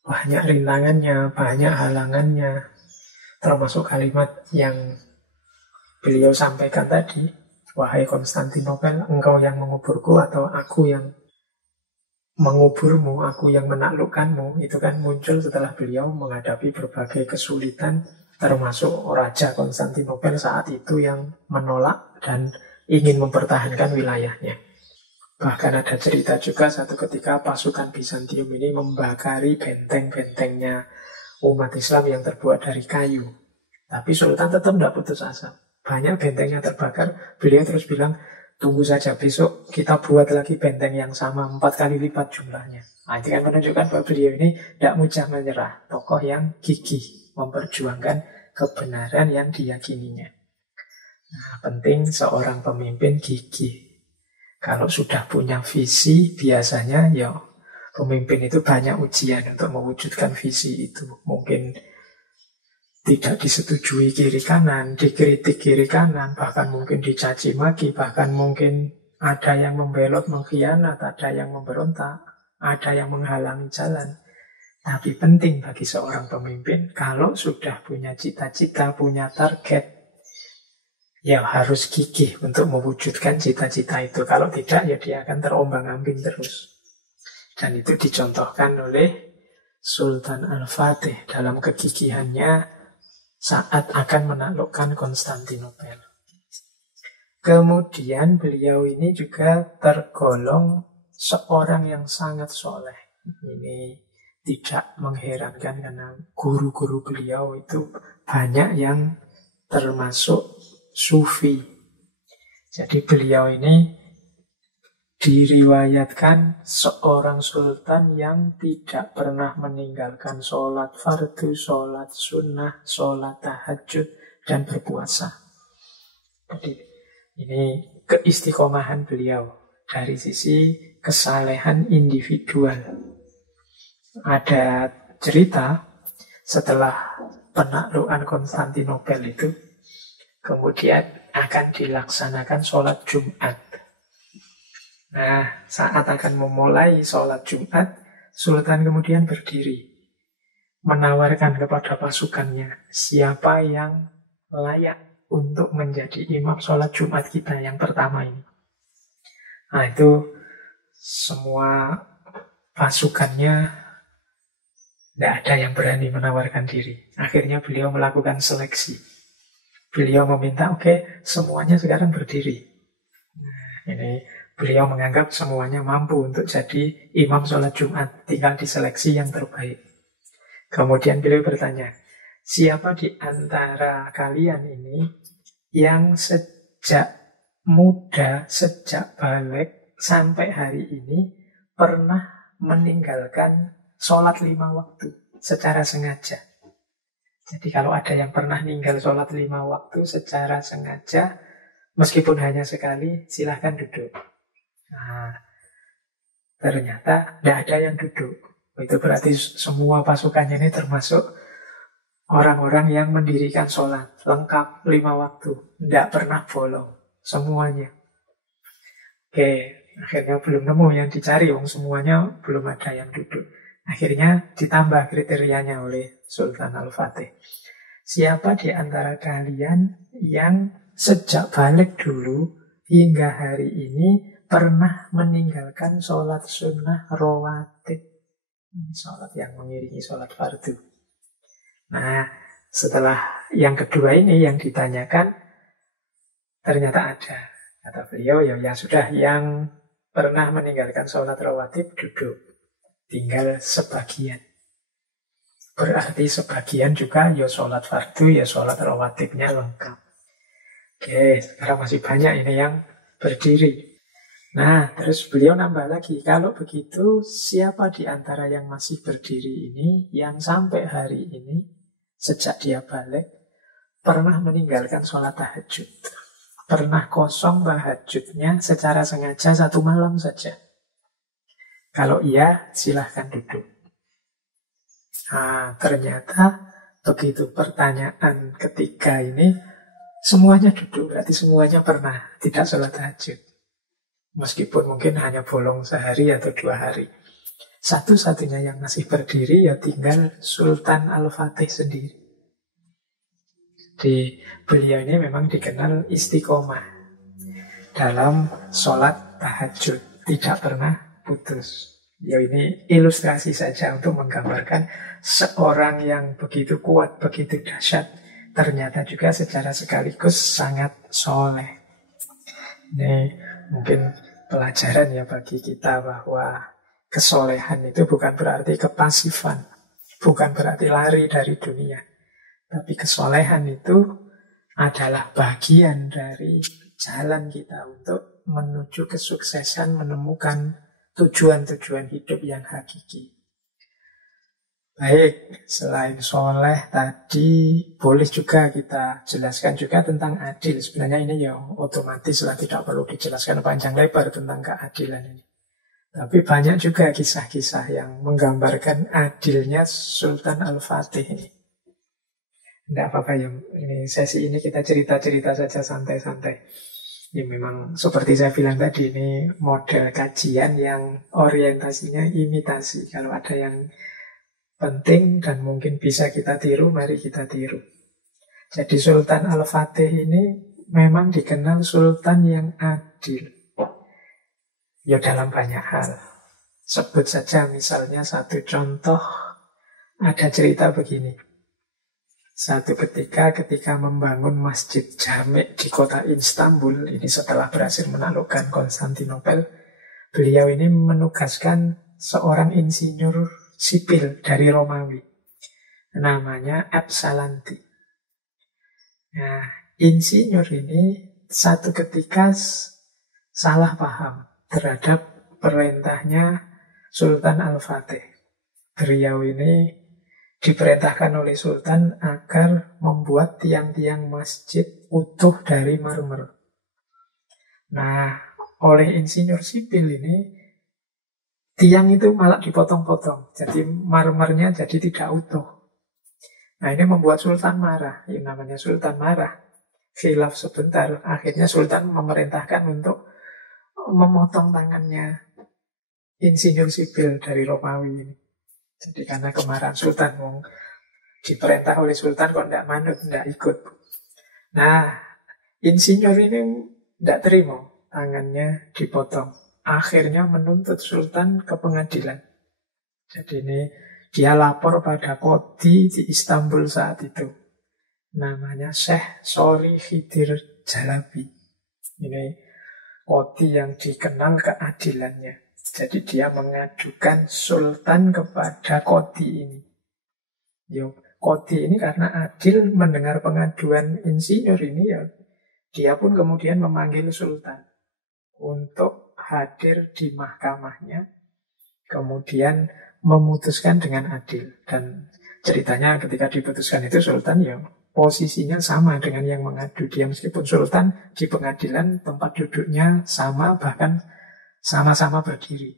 banyak rintangannya, banyak halangannya, termasuk kalimat yang beliau sampaikan tadi, wahai Konstantinopel, engkau yang menguburku atau aku yang menguburmu, aku yang menaklukkanmu. Itu kan muncul setelah beliau menghadapi berbagai kesulitan, termasuk Raja Konstantinopel saat itu yang menolak dan ingin mempertahankan wilayahnya. Bahkan ada cerita juga satu ketika pasukan Bizantium ini membakari benteng-bentengnya umat Islam yang terbuat dari kayu. Tapi Sultan tetap tidak putus asa. Banyak bentengnya terbakar, beliau terus bilang, tunggu saja, besok kita buat lagi benteng yang sama 4 kali lipat jumlahnya. Nah, itu kan menunjukkan bahwa beliau ini tidak mudah menyerah. Tokoh yang gigih memperjuangkan kebenaran yang diyakininya. Nah, penting seorang pemimpin gigih. Kalau sudah punya visi, biasanya ya pemimpin itu banyak ujian untuk mewujudkan visi itu. Mungkin tidak disetujui kiri kanan, dikritik kiri kanan, bahkan mungkin dicaci maki, bahkan mungkin ada yang membelot, mengkhianat, ada yang memberontak, ada yang menghalangi jalan. Tapi penting bagi seorang pemimpin, kalau sudah punya cita-cita, punya target, ya harus gigih untuk mewujudkan cita-cita itu. Kalau tidak, ya dia akan terombang-ambing terus. Dan itu dicontohkan oleh Sultan Al-Fatih dalam kegigihannya saat akan menaklukkan Konstantinopel. Kemudian beliau ini juga tergolong seorang yang sangat soleh. Ini tidak mengherankan karena guru-guru beliau itu banyak yang termasuk sufi. Jadi beliau ini diriwayatkan seorang sultan yang tidak pernah meninggalkan sholat fardu, sholat sunnah, sholat tahajud, dan berpuasa. Jadi ini keistiqomahan beliau dari sisi kesalehan individual. Ada cerita setelah penaklukan Konstantinopel itu, kemudian akan dilaksanakan sholat Jumat. Nah, saat akan memulai sholat Jumat, Sultan kemudian berdiri, menawarkan kepada pasukannya, siapa yang layak untuk menjadi imam sholat Jumat kita yang pertama ini. Nah, itu semua pasukannya tidak ada yang berani menawarkan diri. Akhirnya beliau melakukan seleksi. Beliau meminta, oke, semuanya sekarang berdiri. Nah, ini beliau menganggap semuanya mampu untuk jadi imam sholat Jumat. Tinggal diseleksi yang terbaik. Kemudian beliau bertanya, siapa di antara kalian ini yang sejak muda, sejak balik sampai hari ini pernah meninggalkan sholat 5 waktu secara sengaja? Jadi kalau ada yang pernah ninggal sholat 5 waktu secara sengaja, meskipun hanya sekali, silahkan duduk. Nah, Ternyata tidak ada yang duduk. Itu berarti semua pasukannya ini termasuk orang-orang yang mendirikan sholat. Lengkap 5 waktu. Tidak pernah bolong. Semuanya. Oke, akhirnya belum nemu yang dicari. Semuanya belum ada yang duduk. Akhirnya ditambah kriterianya oleh Sultan Al-Fatih. Siapa di antara kalian yang sejak balik dulu hingga hari ini pernah meninggalkan sholat sunnah rawatib? Ini sholat yang mengiringi sholat fardu. Nah, setelah yang kedua ini yang ditanyakan, ternyata ada. Kata beliau, ya sudah, yang pernah meninggalkan sholat rawatib duduk. Tinggal sebagian. Berarti sebagian juga ya sholat fardu, ya sholat rawatibnya lengkap. Oke, sekarang masih banyak ini yang berdiri. Nah, terus beliau nambah lagi, kalau begitu siapa di antara yang masih berdiri ini yang sampai hari ini, sejak dia balik, pernah meninggalkan sholat tahajud? Pernah kosong tahajudnya secara sengaja 1 malam saja? Kalau iya, silahkan duduk. Nah, ternyata begitu pertanyaan ketiga ini, semuanya duduk, berarti semuanya pernah tidak sholat tahajud. Meskipun mungkin hanya bolong sehari atau 2 hari. Satu-satunya yang masih berdiri ya tinggal Sultan Al-Fatih sendiri. Beliau ini memang dikenal istiqomah dalam sholat tahajud. Tidak pernah putus. Ya ini ilustrasi saja untuk menggambarkan seorang yang begitu kuat, begitu dahsyat, ternyata juga secara sekaligus sangat soleh. Ini mungkin pelajaran ya bagi kita bahwa kesolehan itu bukan berarti kepasifan, bukan berarti lari dari dunia. Tapi kesolehan itu adalah bagian dari jalan kita untuk menuju kesuksesan, menemukan tujuan-tujuan hidup yang hakiki. Baik, selain soleh tadi, boleh juga kita jelaskan juga tentang adil. Sebenarnya ini ya otomatis lah, tidak perlu dijelaskan panjang lebar tentang keadilan ini. Tapi banyak juga kisah-kisah yang menggambarkan adilnya Sultan Al-Fatih ini. Tidak apa-apa ya, ini sesi ini kita cerita-cerita saja santai-santai. Ya memang seperti saya bilang tadi, ini model kajian yang orientasinya imitasi. Kalau ada yang penting dan mungkin bisa kita tiru, mari kita tiru. Jadi Sultan Al-Fatih ini memang dikenal sultan yang adil. Ya dalam banyak hal. Sebut saja misalnya satu contoh, ada cerita begini. Satu ketika membangun masjid Jami' di kota Istanbul, ini setelah berhasil menaklukkan Konstantinopel, beliau ini menugaskan seorang insinyur sipil dari Romawi, namanya Absalanti. Nah, insinyur ini satu ketika salah paham terhadap perintahnya Sultan Al-Fatih. Beliau ini diperintahkan oleh Sultan agar membuat tiang-tiang masjid utuh dari marmer. Nah, oleh insinyur sipil ini, tiang itu malah dipotong-potong. Jadi marmernya jadi tidak utuh. Nah, ini membuat Sultan marah. Yang namanya Sultan marah. Khilaf sebentar. Akhirnya Sultan memerintahkan untuk memotong tangannya insinyur sipil dari Romawi ini. Jadi karena kemarahan Sultan, diperintah oleh Sultan kok tidak manut, tidak ikut. Nah, insinyur ini tidak terima tangannya dipotong. Akhirnya menuntut Sultan ke pengadilan. Jadi ini dia lapor pada Qadhi di Istanbul saat itu. Namanya Syekh Soli Khidir Jalabi. Ini Qadhi yang dikenal keadilannya. Jadi dia mengajukan Sultan kepada Qadhi ini. Qadhi ini karena adil mendengar pengaduan insinyur ini, ya dia pun kemudian memanggil Sultan untuk hadir di mahkamahnya, kemudian memutuskan dengan adil. Dan ceritanya ketika diputuskan itu Sultan ya posisinya sama dengan yang mengadu. Dia meskipun Sultan di pengadilan tempat duduknya sama, bahkan sama-sama berdiri.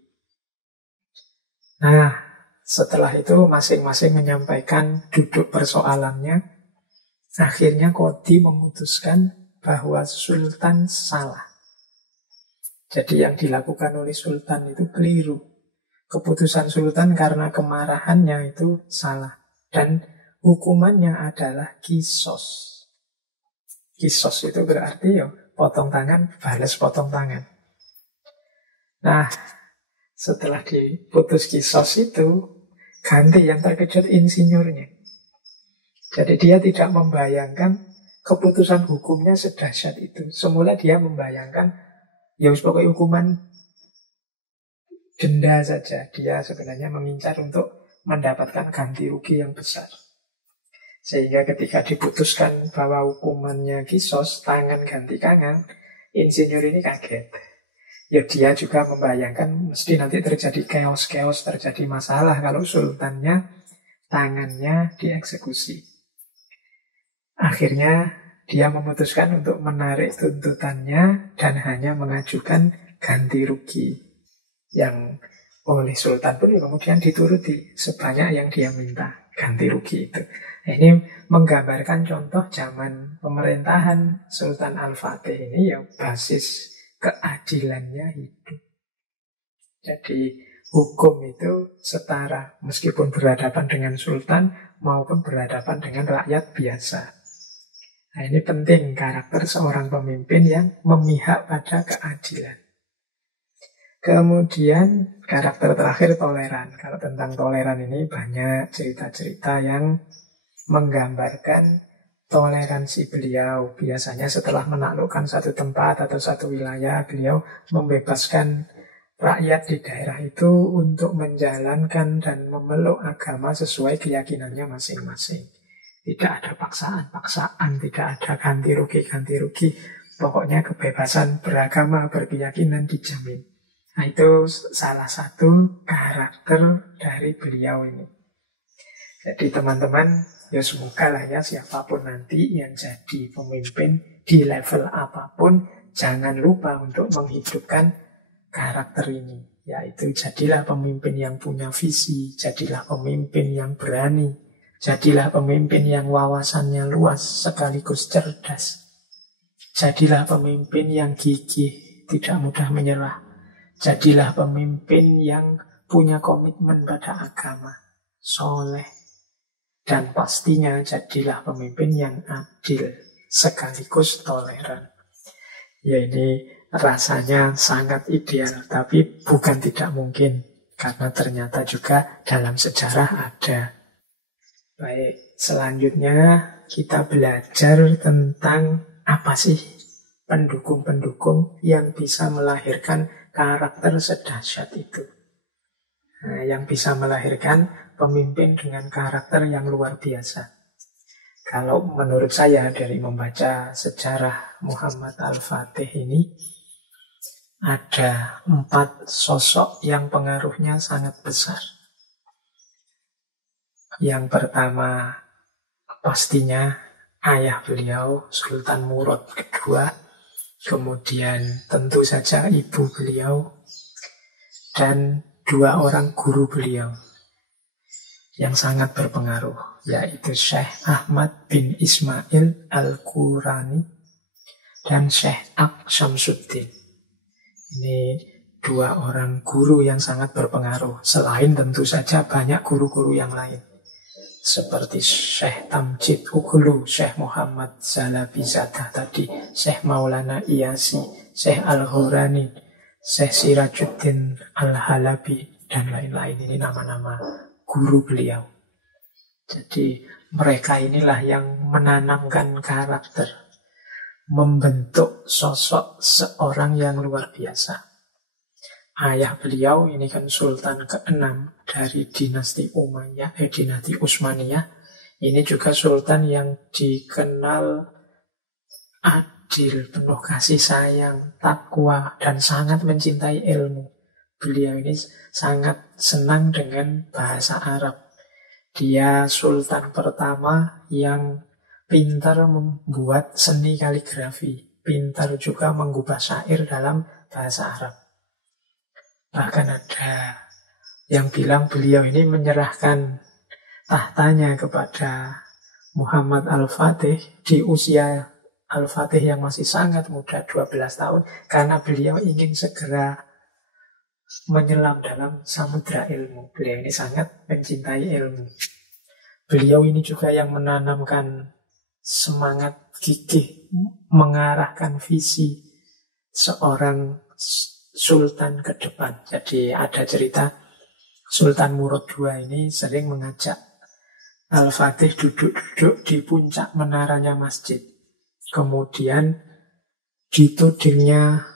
Nah, setelah itu masing-masing menyampaikan duduk persoalannya. Akhirnya Qadhi memutuskan bahwa Sultan salah. Jadi yang dilakukan oleh Sultan itu keliru. Keputusan Sultan karena kemarahannya itu salah. Dan hukumannya adalah kisos. Kisos itu berarti ya potong tangan, balas potong tangan. Nah, setelah diputus kisos itu, ganti yang terkejut insinyurnya. Jadi dia tidak membayangkan keputusan hukumnya sedahsyat itu. Semula dia membayangkan, ya pokoknya hukuman denda saja. Dia sebenarnya mengincar untuk mendapatkan ganti rugi yang besar. Sehingga ketika diputuskan bahwa hukumannya kisos, tangan ganti tangan, insinyur ini kaget. Ya dia juga membayangkan mesti nanti terjadi chaos-chaos, terjadi masalah kalau sultannya tangannya dieksekusi. Akhirnya dia memutuskan untuk menarik tuntutannya dan hanya mengajukan ganti rugi yang oleh sultan pun kemudian dituruti sebanyak yang dia minta ganti rugi itu. Ini menggambarkan contoh zaman pemerintahan Sultan Al-Fatih ini ya basis keadilannya hidup. Jadi hukum itu setara meskipun berhadapan dengan sultan maupun berhadapan dengan rakyat biasa. Nah, ini penting karakter seorang pemimpin yang memihak pada keadilan. Kemudian karakter terakhir toleran. Kalau tentang toleran ini banyak cerita-cerita yang menggambarkan toleransi beliau. Biasanya setelah menaklukkan satu tempat atau satu wilayah, beliau membebaskan rakyat di daerah itu untuk menjalankan dan memeluk agama sesuai keyakinannya masing-masing. Tidak ada paksaan-paksaan, tidak ada ganti rugi. Pokoknya kebebasan beragama, berkeyakinan dijamin. Nah, itu salah satu karakter dari beliau ini. Jadi teman-teman, ya semoga lah ya siapapun nanti yang jadi pemimpin di level apapun, jangan lupa untuk menghidupkan karakter ini. Yaitu jadilah pemimpin yang punya visi, jadilah pemimpin yang berani, jadilah pemimpin yang wawasannya luas sekaligus cerdas. Jadilah pemimpin yang gigih, tidak mudah menyerah. Jadilah pemimpin yang punya komitmen pada agama, soleh. Dan pastinya jadilah pemimpin yang adil, sekaligus toleran. Ya ini rasanya sangat ideal, tapi bukan tidak mungkin. Karena ternyata juga dalam sejarah ada. Baik, selanjutnya kita belajar tentang apa sih pendukung-pendukung yang bisa melahirkan karakter sedahsyat itu. Nah, yang bisa melahirkan pemimpin dengan karakter yang luar biasa. Kalau menurut saya dari membaca sejarah Muhammad Al-Fatih ini, ada 4 sosok yang pengaruhnya sangat besar. Yang pertama pastinya ayah beliau, Sultan Murad II. Kemudian tentu saja ibu beliau dan 2 orang guru beliau yang sangat berpengaruh, yaitu Syekh Ahmad bin Ismail Al-Qurani dan Syekh Aql Syamsuddin. Ini 2 orang guru yang sangat berpengaruh, selain tentu saja banyak guru-guru yang lain. Seperti Syekh Tamjid Ughulu, Syekh Muhammad Zalabizadah tadi, Syekh Maulana Iyasi, Syekh Al-Horani, Syekh Sirajuddin Al-Halabi, dan lain-lain. Ini nama-nama guru beliau. Jadi mereka inilah yang menanamkan karakter, membentuk sosok seorang yang luar biasa. Ayah beliau ini kan Sultan ke-6 dari dinasti dinasti Utsmaniyah. Ini juga Sultan yang dikenal adil, penuh kasih sayang, takwa, dan sangat mencintai ilmu. Beliau ini sangat senang dengan bahasa Arab. Dia Sultan pertama yang pintar membuat seni kaligrafi, pintar juga menggubah syair dalam bahasa Arab. Bahkan ada yang bilang beliau ini menyerahkan tahtanya kepada Muhammad Al-Fatih di usia Al-Fatih yang masih sangat muda, 12 tahun, karena beliau ingin segera menyelam dalam samudra ilmu. Beliau ini sangat mencintai ilmu. Beliau ini juga yang menanamkan semangat gigih, mengarahkan visi seorang sultan ke depan. Jadi ada cerita Sultan Murad II ini sering mengajak Al-Fatih duduk-duduk di puncak menaranya masjid. Kemudian ditudingnya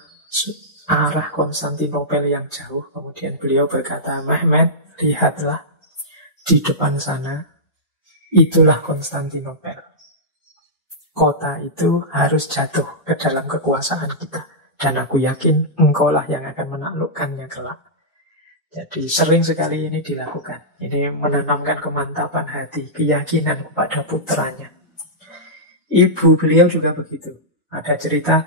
arah Konstantinopel yang jauh. Kemudian beliau berkata, Mehmet, lihatlah di depan sana, itulah Konstantinopel. Kota itu harus jatuh ke dalam kekuasaan kita. Dan aku yakin engkaulah yang akan menaklukkannya kelak. Jadi sering sekali ini dilakukan. Ini menanamkan kemantapan hati, keyakinan kepada putranya. Ibu beliau juga begitu. Ada cerita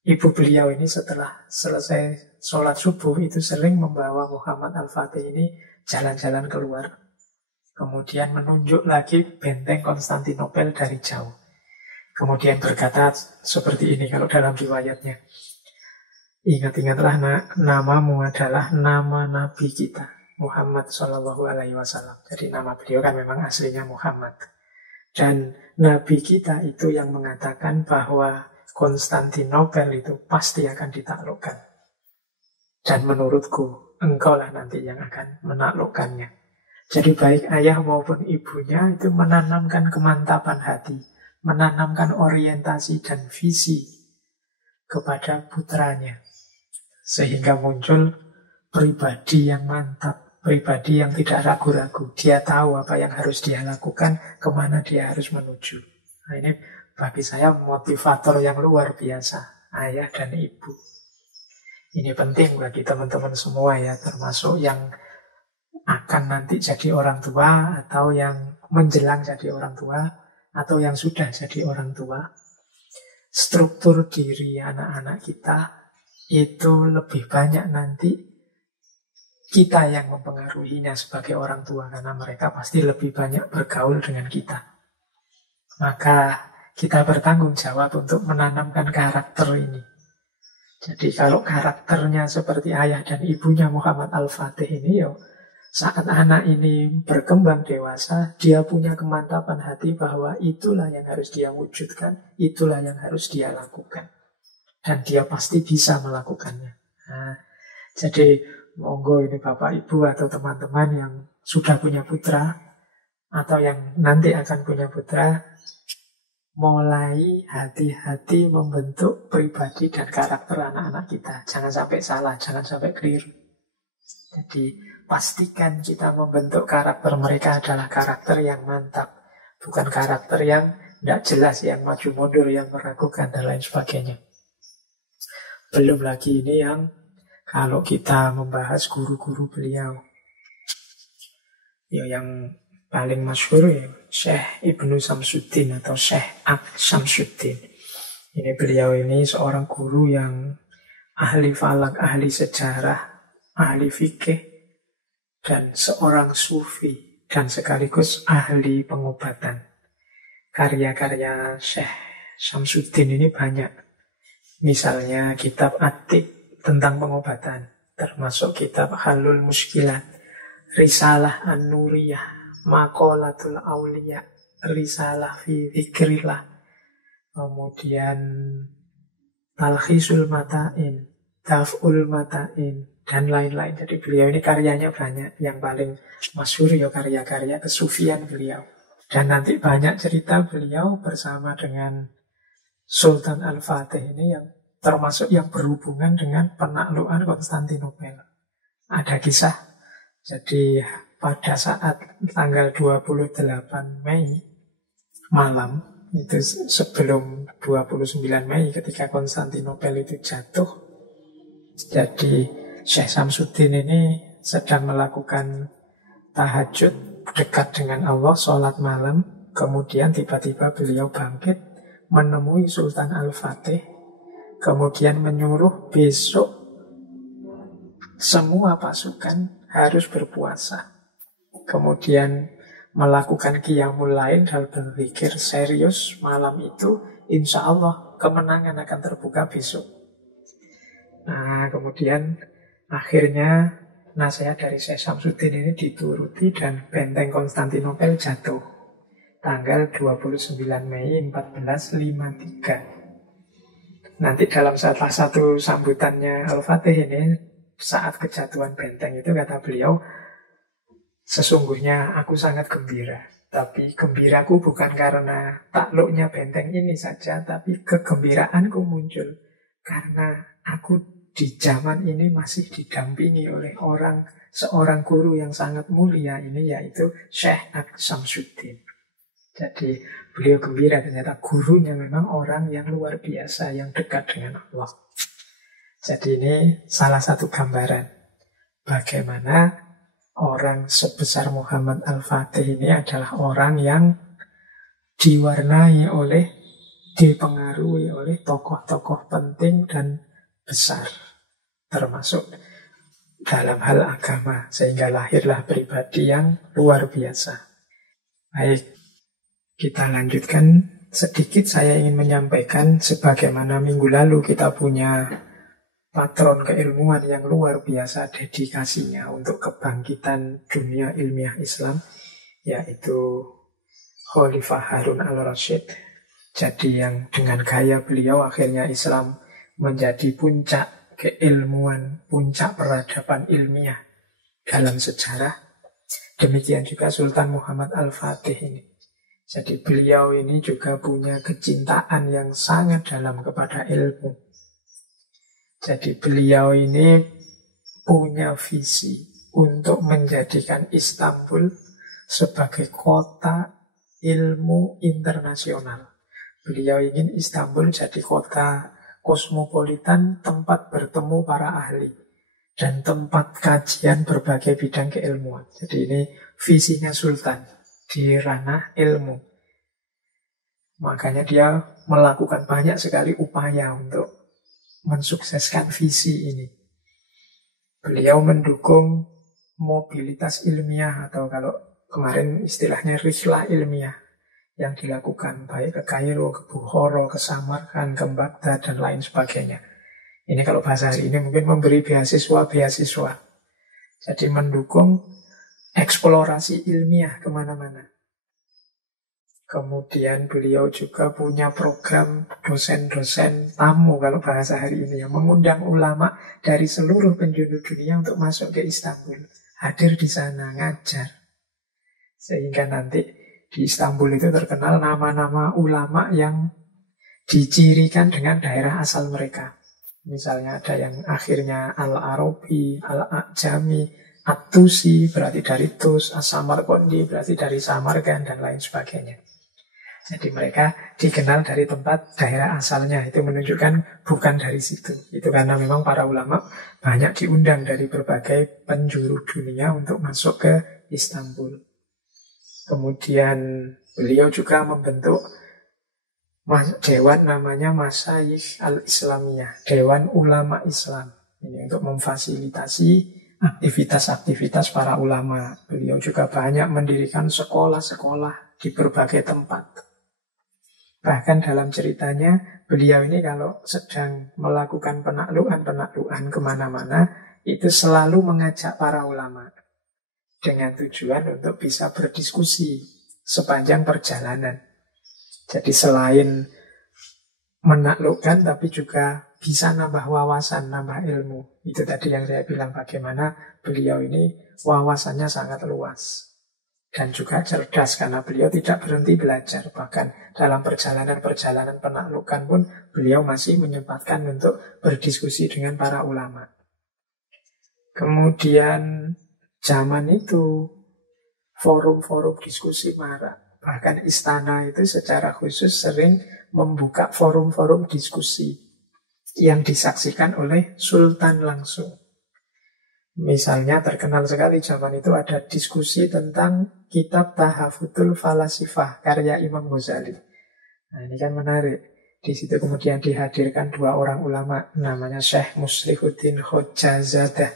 ibu beliau ini setelah selesai sholat subuh itu sering membawa Muhammad Al-Fatih ini jalan-jalan keluar. Kemudian menunjuk lagi benteng Konstantinopel dari jauh. Kemudian berkata seperti ini kalau dalam riwayatnya. Ingat-ingatlah namamu adalah nama Nabi kita, Muhammad SAW. Jadi nama beliau kan memang aslinya Muhammad. Dan Nabi kita itu yang mengatakan bahwa Konstantinopel itu pasti akan ditaklukkan. Dan menurutku, engkaulah nanti yang akan menaklukkannya. Jadi baik ayah maupun ibunya itu menanamkan kemantapan hati, menanamkan orientasi dan visi kepada putranya. Sehingga muncul pribadi yang mantap, pribadi yang tidak ragu-ragu. Dia tahu apa yang harus dia lakukan, kemana dia harus menuju. Nah, ini bagi saya motivator yang luar biasa, ayah dan ibu. Ini penting bagi teman-teman semua ya, termasuk yang akan nanti jadi orang tua, atau yang menjelang jadi orang tua, atau yang sudah jadi orang tua. Struktur diri anak-anak kita itu lebih banyak nanti kita yang mempengaruhinya sebagai orang tua, karena mereka pasti lebih banyak bergaul dengan kita. Maka kita bertanggung jawab untuk menanamkan karakter ini. Jadi kalau karakternya seperti ayah dan ibunya Muhammad Al-Fatih ini, saat anak ini berkembang dewasa, dia punya kemantapan hati bahwa itulah yang harus dia wujudkan, itulah yang harus dia lakukan. Dan dia pasti bisa melakukannya. Nah, jadi monggo ini Bapak Ibu atau teman-teman yang sudah punya putra atau yang nanti akan punya putra, mulai hati-hati membentuk pribadi dan karakter anak-anak kita. Jangan sampai salah, jangan sampai keliru. Jadi pastikan kita membentuk karakter mereka adalah karakter yang mantap, bukan karakter yang tidak jelas, yang maju mundur, yang meragukan dan lain sebagainya. Belum lagi ini yang kalau kita membahas guru-guru beliau, yang paling masyhur ya Syekh Ibnu Samsuddin atau Syekh Ak Samsuddin. Ini beliau ini seorang guru yang ahli falak, ahli sejarah, ahli fikih, dan seorang sufi, dan sekaligus ahli pengobatan. Karya-karya Syekh Samsuddin ini banyak. Misalnya kitab Atik tentang pengobatan, termasuk kitab Halul Muskilat, Risalah An-Nuriyah, Maqalatul Auliya, Risalah fi Dzikrillah, kemudian Talkhisul Mata'in, Taf'ul Mata'in, dan lain-lain. Jadi beliau ini karyanya banyak. Yang paling masyhur ya karya-karya kesufian beliau. Dan nanti banyak cerita beliau bersama dengan Sultan Al-Fatih ini yang termasuk yang berhubungan dengan penaklukan Konstantinopel. Ada kisah. Jadi pada saat tanggal 28 Mei malam, itu sebelum 29 Mei ketika Konstantinopel itu jatuh, jadi Syekh Samsuddin ini sedang melakukan tahajud dekat dengan Allah, sholat malam. Kemudian tiba-tiba beliau bangkit, menemui Sultan Al-Fatih, kemudian menyuruh besok semua pasukan harus berpuasa. Kemudian melakukan qiyamul lail dan berpikir serius malam itu, insya Allah kemenangan akan terbuka besok. Nah, kemudian akhirnya nasihat dari Syekh Samsudin ini dituruti dan benteng Konstantinopel jatuh tanggal 29 Mei 1453. Nanti dalam salah satu sambutannya Al-Fatih ini, saat kejatuhan benteng itu kata beliau, sesungguhnya aku sangat gembira. Tapi gembiraku bukan karena takluknya benteng ini saja, tapi kegembiraanku muncul karena aku di zaman ini masih didampingi oleh seorang guru yang sangat mulia ini, yaitu Syekh Samsudin. Jadi beliau gembira ternyata gurunya memang orang yang luar biasa, yang dekat dengan Allah. Jadi ini salah satu gambaran bagaimana orang sebesar Muhammad Al-Fatih ini adalah orang yang dipengaruhi oleh tokoh-tokoh penting dan besar, termasuk dalam hal agama, sehingga lahirlah pribadi yang luar biasa. Baik, kita lanjutkan sedikit. Saya ingin menyampaikan sebagaimana minggu lalu kita punya patron keilmuan yang luar biasa dedikasinya untuk kebangkitan dunia ilmiah Islam, yaitu Khalifah Harun al-Rasyid. Jadi yang dengan gaya beliau akhirnya Islam menjadi puncak keilmuan, puncak peradaban ilmiah dalam sejarah. Demikian juga Sultan Muhammad Al-Fatih ini. Jadi beliau ini juga punya kecintaan yang sangat dalam kepada ilmu. Jadi beliau ini punya visi untuk menjadikan Istanbul sebagai kota ilmu internasional. Beliau ingin Istanbul jadi kota kosmopolitan, tempat bertemu para ahli dan tempat kajian berbagai bidang keilmuan. Jadi ini visinya Sultan di ranah ilmu. Makanya dia melakukan banyak sekali upaya untuk mensukseskan visi ini. Beliau mendukung mobilitas ilmiah, atau kalau kemarin istilahnya rihlah ilmiah, yang dilakukan baik ke Kairo, ke Bukhara, ke Samarkand, ke Baghdad, dan lain sebagainya. Ini kalau bahasa hari ini mungkin memberi beasiswa. Jadi mendukung eksplorasi ilmiah kemana-mana. Kemudian beliau juga punya program dosen-dosen tamu kalau bahasa hari ini, yang mengundang ulama dari seluruh penjuru dunia untuk masuk ke Istanbul, hadir di sana, ngajar. Sehingga nanti di Istanbul itu terkenal nama-nama ulama yang dicirikan dengan daerah asal mereka. Misalnya ada yang akhirnya Al-Arabi, Al-A'jami, At-Tusi berarti dari Tus, As-Samarqandi berarti dari Samarkand, dan lain sebagainya. Jadi mereka dikenal dari tempat daerah asalnya. Itu menunjukkan bukan dari situ. Itu karena memang para ulama banyak diundang dari berbagai penjuru dunia untuk masuk ke Istanbul. Kemudian beliau juga membentuk dewan namanya Masyayikh Al-Islamiyah, Dewan Ulama Islam. Ini untuk memfasilitasi aktivitas-aktivitas para ulama. Beliau juga banyak mendirikan sekolah-sekolah di berbagai tempat. Bahkan dalam ceritanya, beliau ini kalau sedang melakukan penaklukan kemana-mana, itu selalu mengajak para ulama dengan tujuan untuk bisa berdiskusi sepanjang perjalanan. Jadi selain menaklukkan, tapi juga bisa nambah wawasan, nambah ilmu. Itu tadi yang saya bilang, bagaimana beliau ini wawasannya sangat luas. Dan juga cerdas karena beliau tidak berhenti belajar. Bahkan dalam perjalanan-perjalanan penaklukan pun beliau masih menyempatkan untuk berdiskusi dengan para ulama. Kemudian zaman itu forum-forum diskusi marak. Bahkan istana itu secara khusus sering membuka forum-forum diskusi yang disaksikan oleh Sultan langsung. Misalnya terkenal sekali zaman itu ada diskusi tentang kitab Tahafutul Falasifah karya Imam Ghazali. Nah ini kan menarik. Di situ kemudian dihadirkan dua orang ulama namanya Syekh Muslihuddin Hojazadah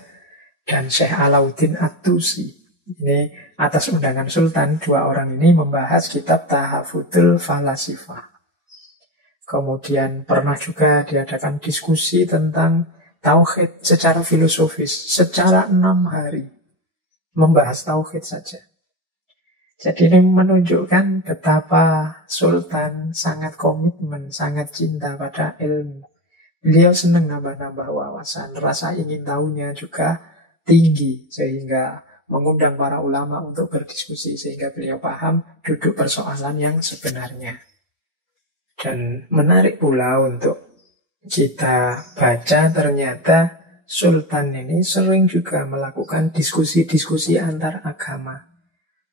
dan Syekh Alauddin At-Tusi. Ini atas undangan Sultan, dua orang ini membahas kitab Tahafudul Falasifah. Kemudian pernah juga diadakan diskusi tentang tauhid secara filosofis, secara 6 hari. Membahas tauhid saja. Jadi ini menunjukkan betapa Sultan sangat komitmen, sangat cinta pada ilmu. Beliau senang nambah-nambah wawasan, rasa ingin tahunya juga tinggi, sehingga mengundang para ulama untuk berdiskusi, sehingga beliau paham duduk persoalan yang sebenarnya. Dan menarik pula untuk kita baca, ternyata Sultan ini sering juga melakukan diskusi-diskusi antar agama,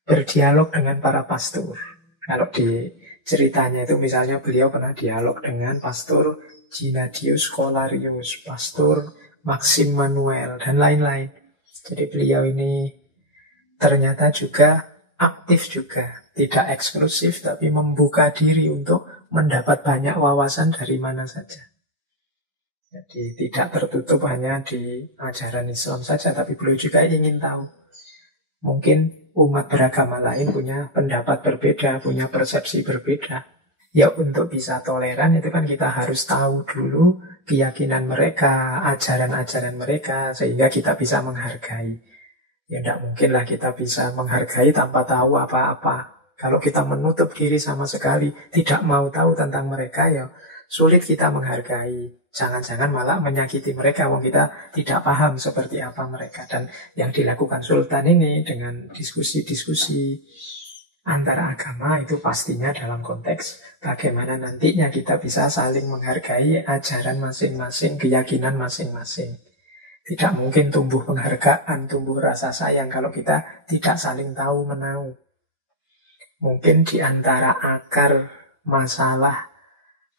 berdialog dengan para pastor. Kalau di ceritanya itu misalnya beliau pernah dialog dengan pastor Gennadius Scholarius, pastor Maxim Manuel, dan lain-lain. Jadi beliau ini ternyata juga aktif juga, tidak eksklusif, tapi membuka diri untuk mendapat banyak wawasan dari mana saja. Jadi tidak tertutup hanya di ajaran Islam saja, tapi beliau juga ingin tahu. Mungkin umat beragama lain punya pendapat berbeda, punya persepsi berbeda. Ya untuk bisa toleran itu kan kita harus tahu dulu keyakinan mereka, ajaran-ajaran mereka, sehingga kita bisa menghargai. Ya tidak mungkinlah kita bisa menghargai tanpa tahu apa-apa. Kalau kita menutup diri sama sekali, tidak mau tahu tentang mereka, ya sulit kita menghargai. Jangan-jangan malah menyakiti mereka, wong kita tidak paham seperti apa mereka. Dan yang dilakukan Sultan ini dengan diskusi-diskusi antara agama itu pastinya dalam konteks bagaimana nantinya kita bisa saling menghargai ajaran masing-masing, keyakinan masing-masing. Tidak mungkin tumbuh penghargaan, tumbuh rasa sayang kalau kita tidak saling tahu menahu. Mungkin di antara akar masalah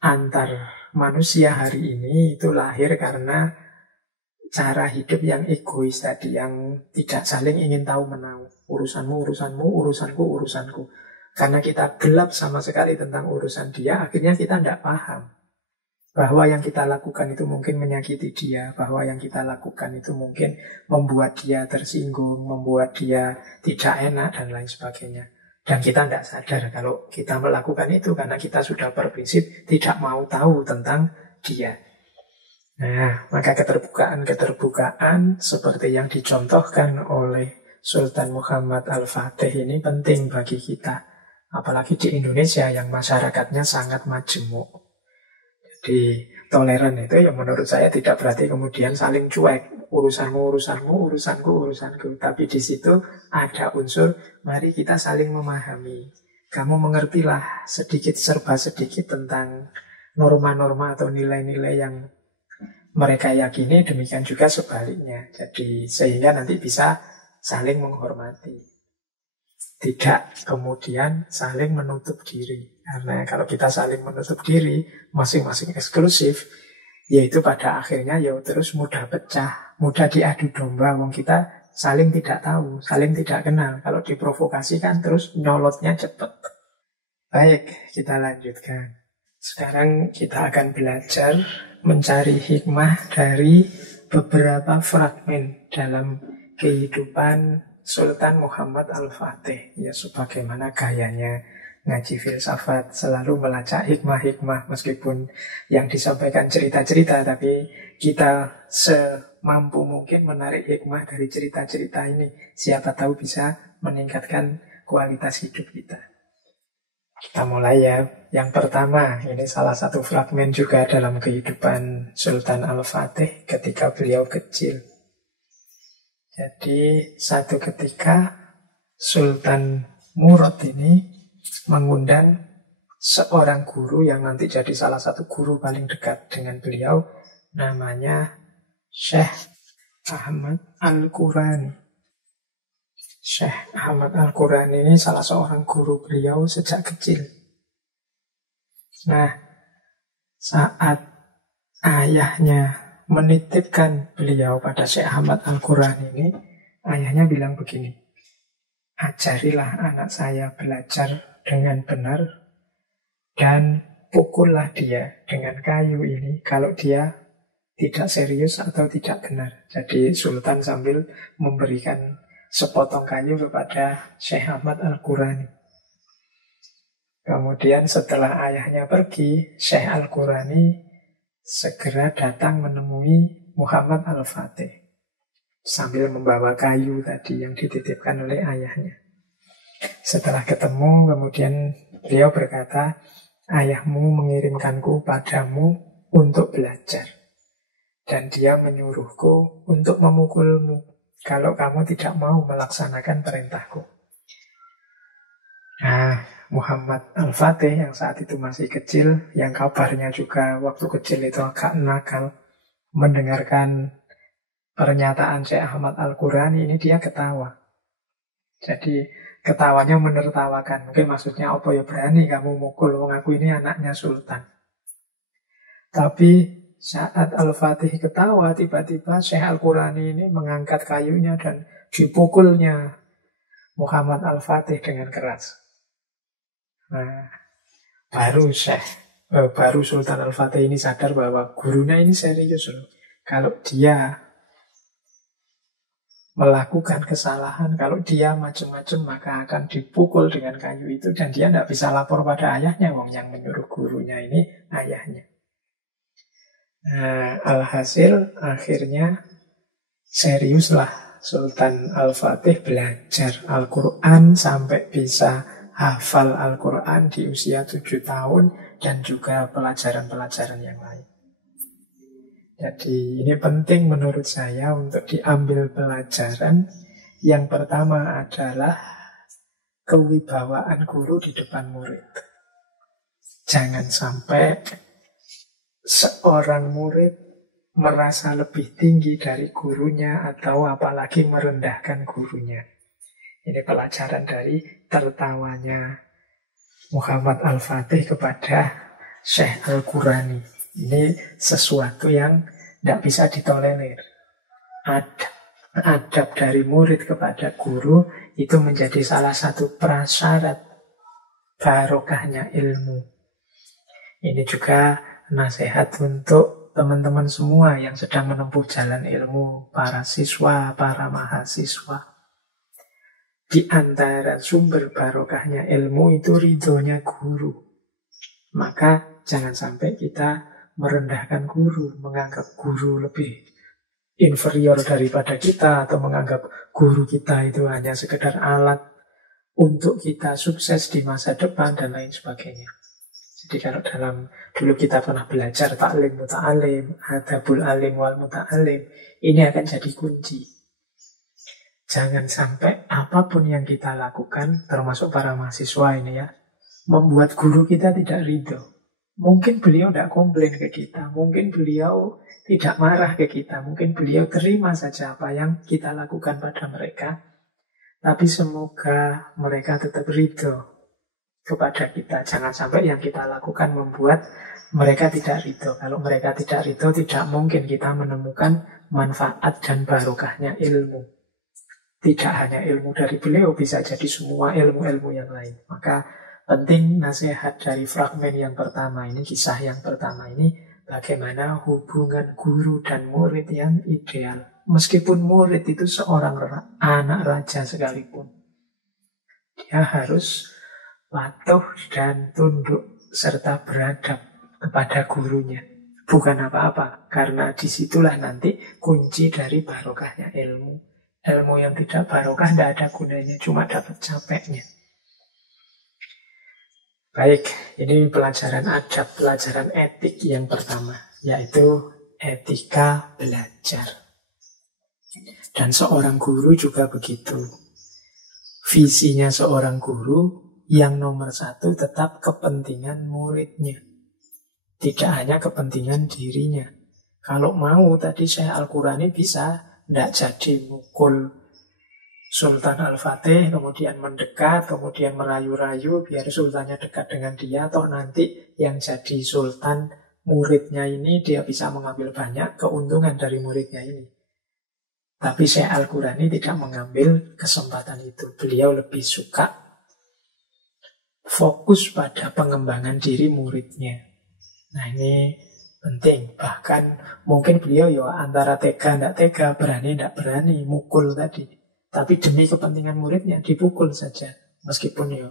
antar manusia hari ini itu lahir karena cara hidup yang egois tadi, yang tidak saling ingin tahu menahu. Urusanmu, urusanmu, urusanku, urusanku. Karena kita gelap sama sekali tentang urusan dia, akhirnya kita tidak paham bahwa yang kita lakukan itu mungkin menyakiti dia, bahwa yang kita lakukan itu mungkin membuat dia tersinggung, membuat dia tidak enak, dan lain sebagainya. Dan kita tidak sadar kalau kita melakukan itu karena kita sudah berprinsip tidak mau tahu tentang dia. Nah, maka keterbukaan seperti yang dicontohkan oleh Sultan Muhammad Al-Fatih ini penting bagi kita. Apalagi di Indonesia yang masyarakatnya sangat majemuk. Jadi toleran itu yang menurut saya tidak berarti kemudian saling cuek. Urusanmu, urusanmu, urusanku, urusanku. Tapi di situ ada unsur, mari kita saling memahami. Kamu mengertilah sedikit, serba sedikit tentang norma-norma atau nilai-nilai yang mereka yakini, demikian juga sebaliknya. Jadi sehingga nanti bisa saling menghormati. Tidak kemudian saling menutup diri. Karena kalau kita saling menutup diri, masing-masing eksklusif, yaitu pada akhirnya ya terus mudah pecah, mudah diadu domba. Wong kita saling tidak tahu, saling tidak kenal. Kalau diprovokasikan terus nyolotnya cepat. Baik, kita lanjutkan. Sekarang kita akan belajar mencari hikmah dari beberapa fragmen dalam kehidupan Sultan Muhammad Al-Fatih. Ya, sebagaimana gayanya ngaji filsafat, selalu melacak hikmah-hikmah, meskipun yang disampaikan cerita-cerita, tapi kita semampu mungkin menarik hikmah dari cerita-cerita ini. Siapa tahu bisa meningkatkan kualitas hidup kita. Kita mulai ya. Yang pertama, ini salah satu fragmen juga dalam kehidupan Sultan Al-Fatih ketika beliau kecil. Jadi satu ketika Sultan Murad ini mengundang seorang guru yang nanti jadi salah satu guru paling dekat dengan beliau, namanya Syekh Ahmad Al-Qurani. Syekh Ahmad Al-Qurani ini salah seorang guru beliau sejak kecil. Nah, saat ayahnya menitipkan beliau pada Syekh Ahmad Al-Qurani ini, ayahnya bilang begini, ajarilah anak saya belajar dengan benar dan pukullah dia dengan kayu ini kalau dia tidak serius atau tidak benar. Jadi Sultan sambil memberikan sepotong kayu kepada Syekh Ahmad Al-Qurani. Kemudian setelah ayahnya pergi, Syekh Al-Qurani segera datang menemui Muhammad Al-Fatih sambil membawa kayu tadi yang dititipkan oleh ayahnya. Setelah ketemu, kemudian beliau berkata, ayahmu mengirimkanku padamu untuk belajar. Dan dia menyuruhku untuk memukulmu kalau kamu tidak mau melaksanakan perintahku. Nah, Muhammad Al-Fatih yang saat itu masih kecil, yang kabarnya juga waktu kecil itu agak nakal, mendengarkan pernyataan Syekh Ahmad Al-Qurani ini dia ketawa. Jadi ketawanya menertawakan. Mungkin maksudnya apa ya, berani kamu mukul wong aku ini anaknya sultan. Tapi saat Al-Fatih ketawa, tiba-tiba Syekh Al-Qurani ini mengangkat kayunya dan dipukulnya Muhammad Al-Fatih dengan keras. Nah, baru Sultan Al-Fatih ini sadar bahwa gurunya ini serius loh. Kalau dia melakukan kesalahan, kalau dia macam-macam maka akan dipukul dengan kayu itu, dan dia tidak bisa lapor pada ayahnya, wong yang menyuruh gurunya ini ayahnya. Nah, alhasil akhirnya seriuslah Sultan Al-Fatih belajar Al-Quran sampai bisa hafal Al-Quran di usia 7 tahun dan juga pelajaran-pelajaran yang lain. Jadi ini penting menurut saya untuk diambil pelajaran. Yang pertama adalah kewibawaan guru di depan murid. Jangan sampai seorang murid merasa lebih tinggi dari gurunya atau apalagi merendahkan gurunya. Ini pelajaran dari tertawanya Muhammad Al-Fatih kepada Syekh Al-Qurani. Ini sesuatu yang tidak bisa ditolerir. Adab dari murid kepada guru itu menjadi salah satu prasyarat barokahnya ilmu. Ini juga nasihat untuk teman-teman semua yang sedang menempuh jalan ilmu, para siswa, para mahasiswa. Di antara sumber barokahnya ilmu itu ridhonya guru. Maka jangan sampai kita merendahkan guru, menganggap guru lebih inferior daripada kita, atau menganggap guru kita itu hanya sekedar alat untuk kita sukses di masa depan dan lain sebagainya. Jadi kalau dulu kita pernah belajar ta'lim muta'alim, adabul alim wal muta'alim, ini akan jadi kunci. Jangan sampai apapun yang kita lakukan, termasuk para mahasiswa ini ya, membuat guru kita tidak ridho. Mungkin beliau tidak komplain ke kita, mungkin beliau tidak marah ke kita, mungkin beliau terima saja apa yang kita lakukan pada mereka. Tapi semoga mereka tetap ridho kepada kita. Jangan sampai yang kita lakukan membuat mereka tidak ridho. Kalau mereka tidak ridho, tidak mungkin kita menemukan manfaat dan barokahnya ilmu. Tidak hanya ilmu dari beliau, bisa jadi semua ilmu-ilmu yang lain. Maka penting nasihat dari fragmen yang pertama ini, kisah yang pertama ini, bagaimana hubungan guru dan murid yang ideal. Meskipun murid itu seorang anak raja sekalipun, dia harus patuh dan tunduk serta beradab kepada gurunya. Bukan apa-apa, karena disitulah nanti kunci dari barokahnya ilmu. Ilmu yang tidak barokah tidak ada gunanya, cuma dapat capeknya. Baik, ini pelajaran adab, pelajaran etik yang pertama, yaitu etika belajar. Dan seorang guru juga begitu. Visinya seorang guru yang nomor satu tetap kepentingan muridnya, tidak hanya kepentingan dirinya. Kalau mau tadi Syekh Al-Qurani bisa tidak jadi mukul Sultan Al-Fatih, kemudian mendekat, kemudian merayu-rayu biar sultannya dekat dengan dia, toh nanti yang jadi sultan muridnya ini dia bisa mengambil banyak keuntungan dari muridnya ini. Tapi Syekh Al-Qurani tidak mengambil kesempatan itu. Beliau lebih suka fokus pada pengembangan diri muridnya. Nah, ini penting. Bahkan mungkin beliau ya antara tega ndak tega, berani ndak berani mukul tadi. Tapi demi kepentingan muridnya dipukul saja. Meskipun ya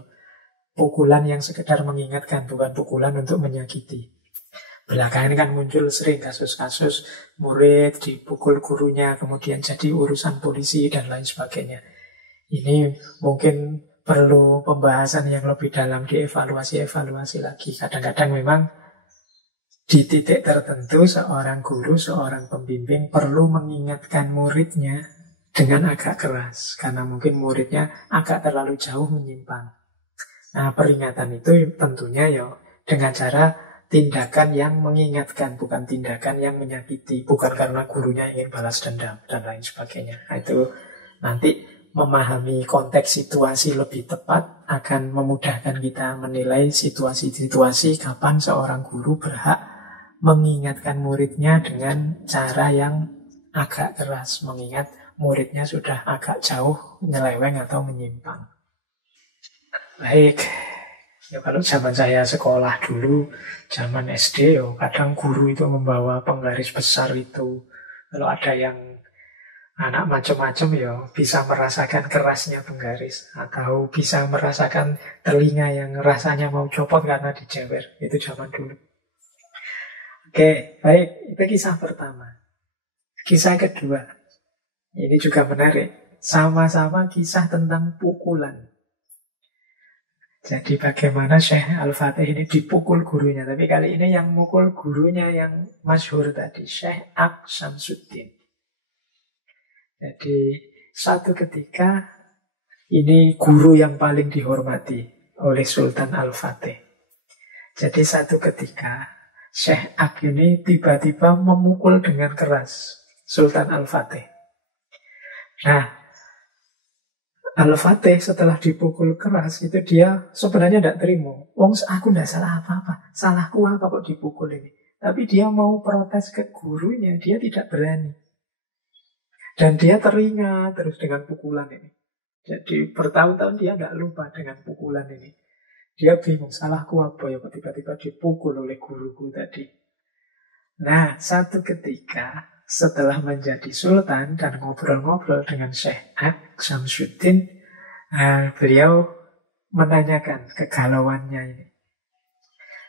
pukulan yang sekedar mengingatkan, bukan pukulan untuk menyakiti. Belakangan kan muncul sering kasus-kasus murid dipukul gurunya, kemudian jadi urusan polisi dan lain sebagainya. Ini mungkin perlu pembahasan yang lebih dalam, dievaluasi lagi. Kadang-kadang memang di titik tertentu seorang guru, seorang pembimbing perlu mengingatkan muridnya dengan agak keras. Karena mungkin muridnya agak terlalu jauh menyimpang. Nah, peringatan itu tentunya ya dengan cara tindakan yang mengingatkan, bukan tindakan yang menyakiti. Bukan karena gurunya ingin balas dendam dan lain sebagainya. Nah, itu nanti memahami konteks situasi lebih tepat akan memudahkan kita menilai situasi-situasi kapan seorang guru berhak mengingatkan muridnya dengan cara yang agak keras, mengingat muridnya sudah agak jauh nyeleweng atau menyimpang. Baik, ya kalau zaman saya sekolah dulu, zaman SD, ya kadang guru itu membawa penggaris besar itu. Kalau ada yang anak macam-macam ya bisa merasakan kerasnya penggaris, atau bisa merasakan telinga yang rasanya mau copot karena dijewer. Itu zaman dulu. Oke, baik. Itu kisah pertama. Kisah kedua. Ini juga menarik. Sama-sama kisah tentang pukulan. Jadi bagaimana Syekh Al-Fatih ini dipukul gurunya. Tapi kali ini yang mukul gurunya yang masyhur tadi, Syekh Aqs Syamsuddin. Jadi satu ketika ini guru yang paling dihormati oleh Sultan Al-Fatih. Jadi satu ketika Syekh Aqs ini tiba-tiba memukul dengan keras Sultan Al-Fatih. Nah, Al-Fatih setelah dipukul keras itu dia sebenarnya tidak terima. Wong aku tidak salah apa-apa. Salahku apa kok dipukul ini. Tapi dia mau protes ke gurunya, dia tidak berani. Dan dia teringat terus dengan pukulan ini. Jadi bertahun-tahun dia tidak lupa dengan pukulan ini. Dia bingung, salahku apa ya kok tiba-tiba dipukul oleh guruku tadi. Nah, satu ketika setelah menjadi sultan dan ngobrol-ngobrol dengan Syekh Aqs Syamsuddin, beliau menanyakan kegalauannya ini.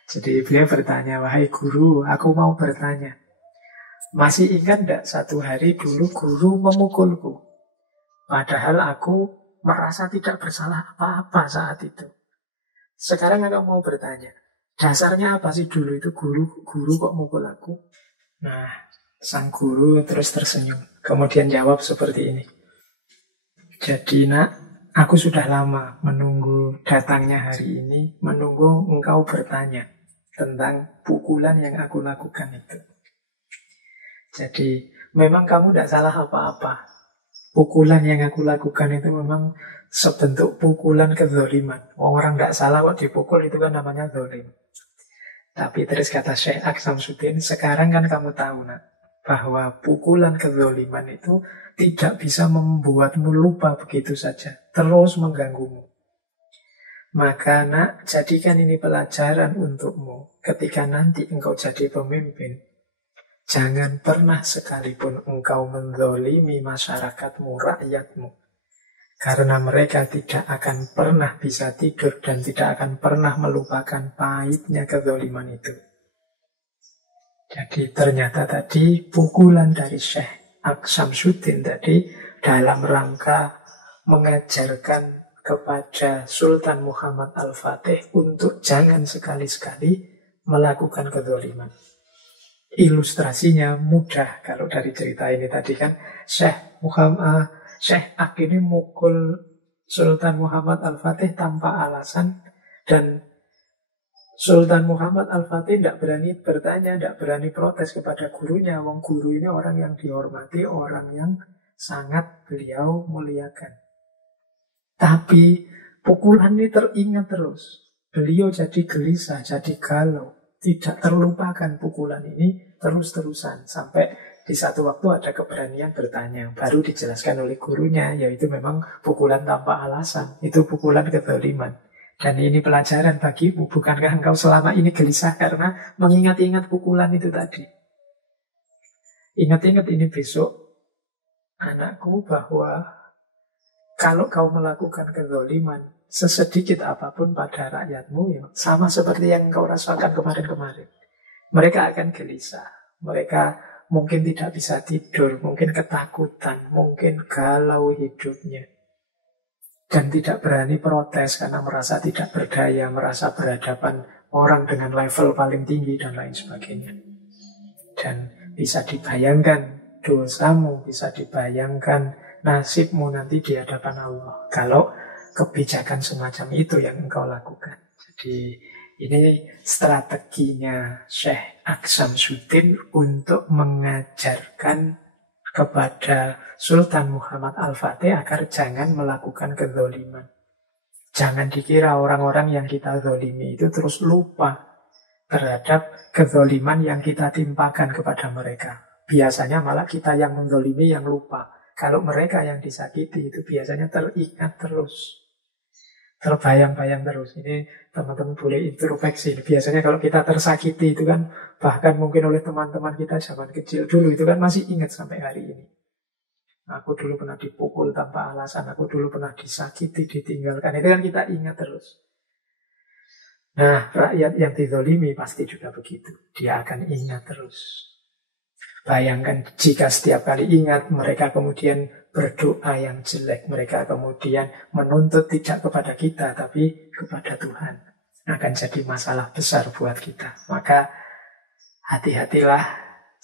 Jadi beliau bertanya, wahai guru, aku mau bertanya. Masih ingat tidak satu hari dulu guru memukulku? Padahal aku merasa tidak bersalah apa-apa saat itu. Sekarang aku mau bertanya, dasarnya apa sih dulu itu guru kok mukul aku? Nah, sang guru terus tersenyum. Kemudian jawab seperti ini. Jadi nak, aku sudah lama menunggu datangnya hari ini, menunggu engkau bertanya tentang pukulan yang aku lakukan itu. Jadi memang kamu tidak salah apa-apa. Pukulan yang aku lakukan itu memang sebentuk pukulan kezoliman. Orang tidak salah kok dipukul, itu kan namanya zolim. Tapi terus kata Syekh Aqs Syamsuddin, sekarang kan kamu tahu nak, bahwa pukulan kezoliman itu tidak bisa membuatmu lupa begitu saja, terus mengganggumu. Maka nak, jadikan ini pelajaran untukmu ketika nanti engkau jadi pemimpin. Jangan pernah sekalipun engkau menzolimi masyarakatmu, rakyatmu. Karena mereka tidak akan pernah bisa tidur dan tidak akan pernah melupakan pahitnya kezoliman itu. Jadi ternyata tadi pukulan dari Syekh Aqs Syamsuddin tadi dalam rangka mengajarkan kepada Sultan Muhammad Al-Fatih untuk jangan sekali-sekali melakukan kezoliman. Ilustrasinya mudah kalau dari cerita ini tadi kan Syekh Aqs ini mukul Sultan Muhammad Al-Fatih tanpa alasan, dan Sultan Muhammad Al-Fatih tidak berani bertanya, tidak berani protes kepada gurunya. Wong guru ini orang yang dihormati, orang yang sangat beliau muliakan. Tapi pukulan ini teringat terus. Beliau jadi gelisah, jadi galau. Tidak terlupakan pukulan ini terus-terusan. Sampai di satu waktu ada keberanian bertanya. Baru dijelaskan oleh gurunya, yaitu memang pukulan tanpa alasan. Itu pukulan kezaliman. Dan ini pelajaran bagimu. Bukankah engkau selama ini gelisah karena mengingat-ingat pukulan itu tadi? Ingat-ingat ini besok, anakku, bahwa kalau kau melakukan kezaliman sesedikit apapun pada rakyatmu, ya, sama seperti yang kau rasakan kemarin-kemarin. Mereka akan gelisah. Mereka mungkin tidak bisa tidur, mungkin ketakutan, mungkin galau hidupnya. Dan tidak berani protes karena merasa tidak berdaya, merasa berhadapan orang dengan level paling tinggi dan lain sebagainya. Dan bisa dibayangkan dosamu, bisa dibayangkan nasibmu nanti di hadapan Allah kalau kebijakan semacam itu yang engkau lakukan. Jadi ini strateginya Syekh Aksamsuddin untuk mengajarkan kepada Sultan Muhammad Al-Fatih agar jangan melakukan kezaliman. Jangan dikira orang-orang yang kita zalimi itu terus lupa terhadap kezaliman yang kita timpakan kepada mereka. Biasanya malah kita yang menzalimi yang lupa. Kalau mereka yang disakiti itu biasanya teringat terus, terbayang-bayang terus. Ini teman-teman boleh introspeksi. Biasanya kalau kita tersakiti itu kan, bahkan mungkin oleh teman-teman kita zaman kecil dulu, itu kan masih ingat sampai hari ini. Aku dulu pernah dipukul tanpa alasan, aku dulu pernah disakiti, ditinggalkan. Itu kan kita ingat terus. Nah, rakyat yang dizalimi pasti juga begitu. Dia akan ingat terus. Bayangkan jika setiap kali ingat, mereka kemudian berdoa yang jelek. Mereka kemudian menuntut tidak kepada kita, tapi kepada Tuhan. Akan jadi masalah besar buat kita. Maka hati-hatilah,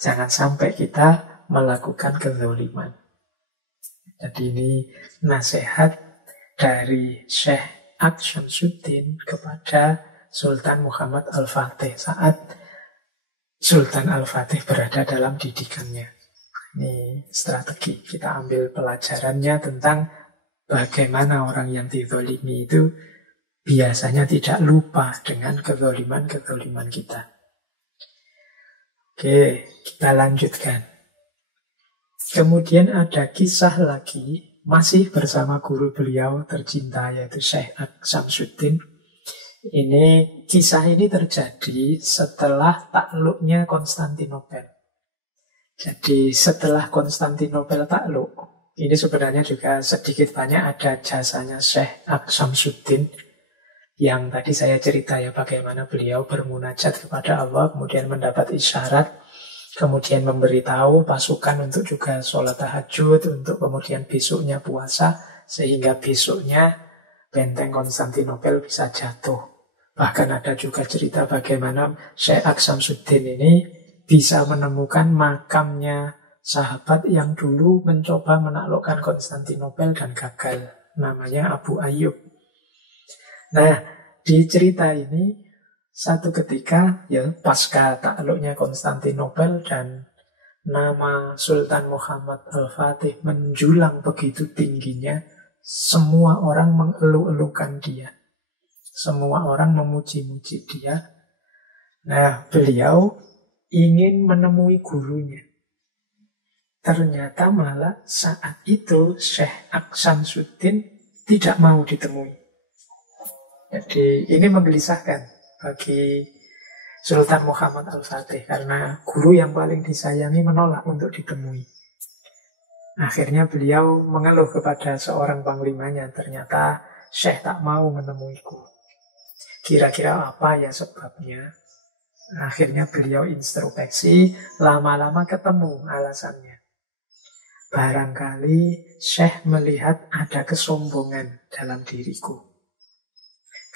jangan sampai kita melakukan kezaliman. Jadi ini nasihat dari Syekh Aksamsuddin kepada Sultan Muhammad Al-Fatih saat Sultan Al-Fatih berada dalam didikannya. Ini strategi. Kita ambil pelajarannya tentang bagaimana orang yang dizalimi itu biasanya tidak lupa dengan kezaliman-kezaliman kita. Oke, kita lanjutkan. Kemudian ada kisah lagi, masih bersama guru beliau tercinta yaitu Syekh Aksamsuddin. Kisah ini terjadi setelah takluknya Konstantinopel. Jadi setelah Konstantinopel takluk, ini sebenarnya juga sedikit banyak ada jasanya Syekh Aksamsuddin yang tadi saya cerita ya, bagaimana beliau bermunajat kepada Allah, kemudian mendapat isyarat, kemudian memberitahu pasukan untuk juga sholat tahajud, untuk kemudian besoknya puasa, sehingga besoknya benteng Konstantinopel bisa jatuh. Bahkan ada juga cerita bagaimana Syekh Aksamsuddin ini bisa menemukan makamnya sahabat yang dulu mencoba menaklukkan Konstantinopel dan gagal. Namanya Abu Ayyub. Nah, di cerita ini satu ketika, ya pasca takluknya Konstantinopel dan nama Sultan Muhammad Al-Fatih menjulang begitu tingginya, semua orang mengeluh-elukan dia. Semua orang memuji-muji dia. Nah, beliau ingin menemui gurunya. Ternyata malah saat itu Syekh Aksamsuddin tidak mau ditemui. Jadi ini menggelisahkan bagi Sultan Muhammad Al-Fatih, karena guru yang paling disayangi menolak untuk ditemui. Akhirnya beliau mengeluh kepada seorang panglimanya, ternyata Syekh tak mau menemuiku. Kira-kira apa ya sebabnya? Akhirnya beliau introspeksi, lama-lama ketemu alasannya. Barangkali Syekh melihat ada kesombongan dalam diriku.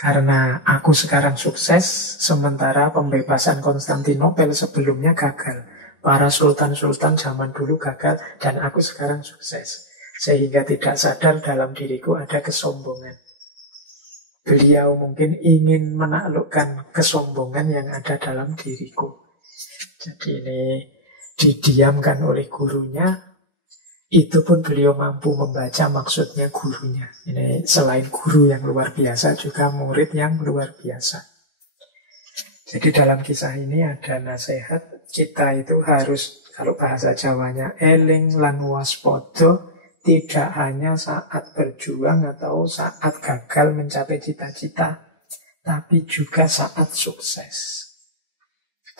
Karena aku sekarang sukses, sementara pembebasan Konstantinopel sebelumnya gagal. Para sultan-sultan zaman dulu gagal, dan aku sekarang sukses. Sehingga tidak sadar dalam diriku ada kesombongan. Beliau mungkin ingin menaklukkan kesombongan yang ada dalam diriku. Jadi ini didiamkan oleh gurunya. Itu pun beliau mampu membaca maksudnya gurunya. Ini selain guru yang luar biasa, juga murid yang luar biasa. Jadi dalam kisah ini ada nasihat, kita itu harus, kalau bahasa Jawanya, eling lan waspada, tidak hanya saat berjuang atau saat gagal mencapai cita-cita, tapi juga saat sukses.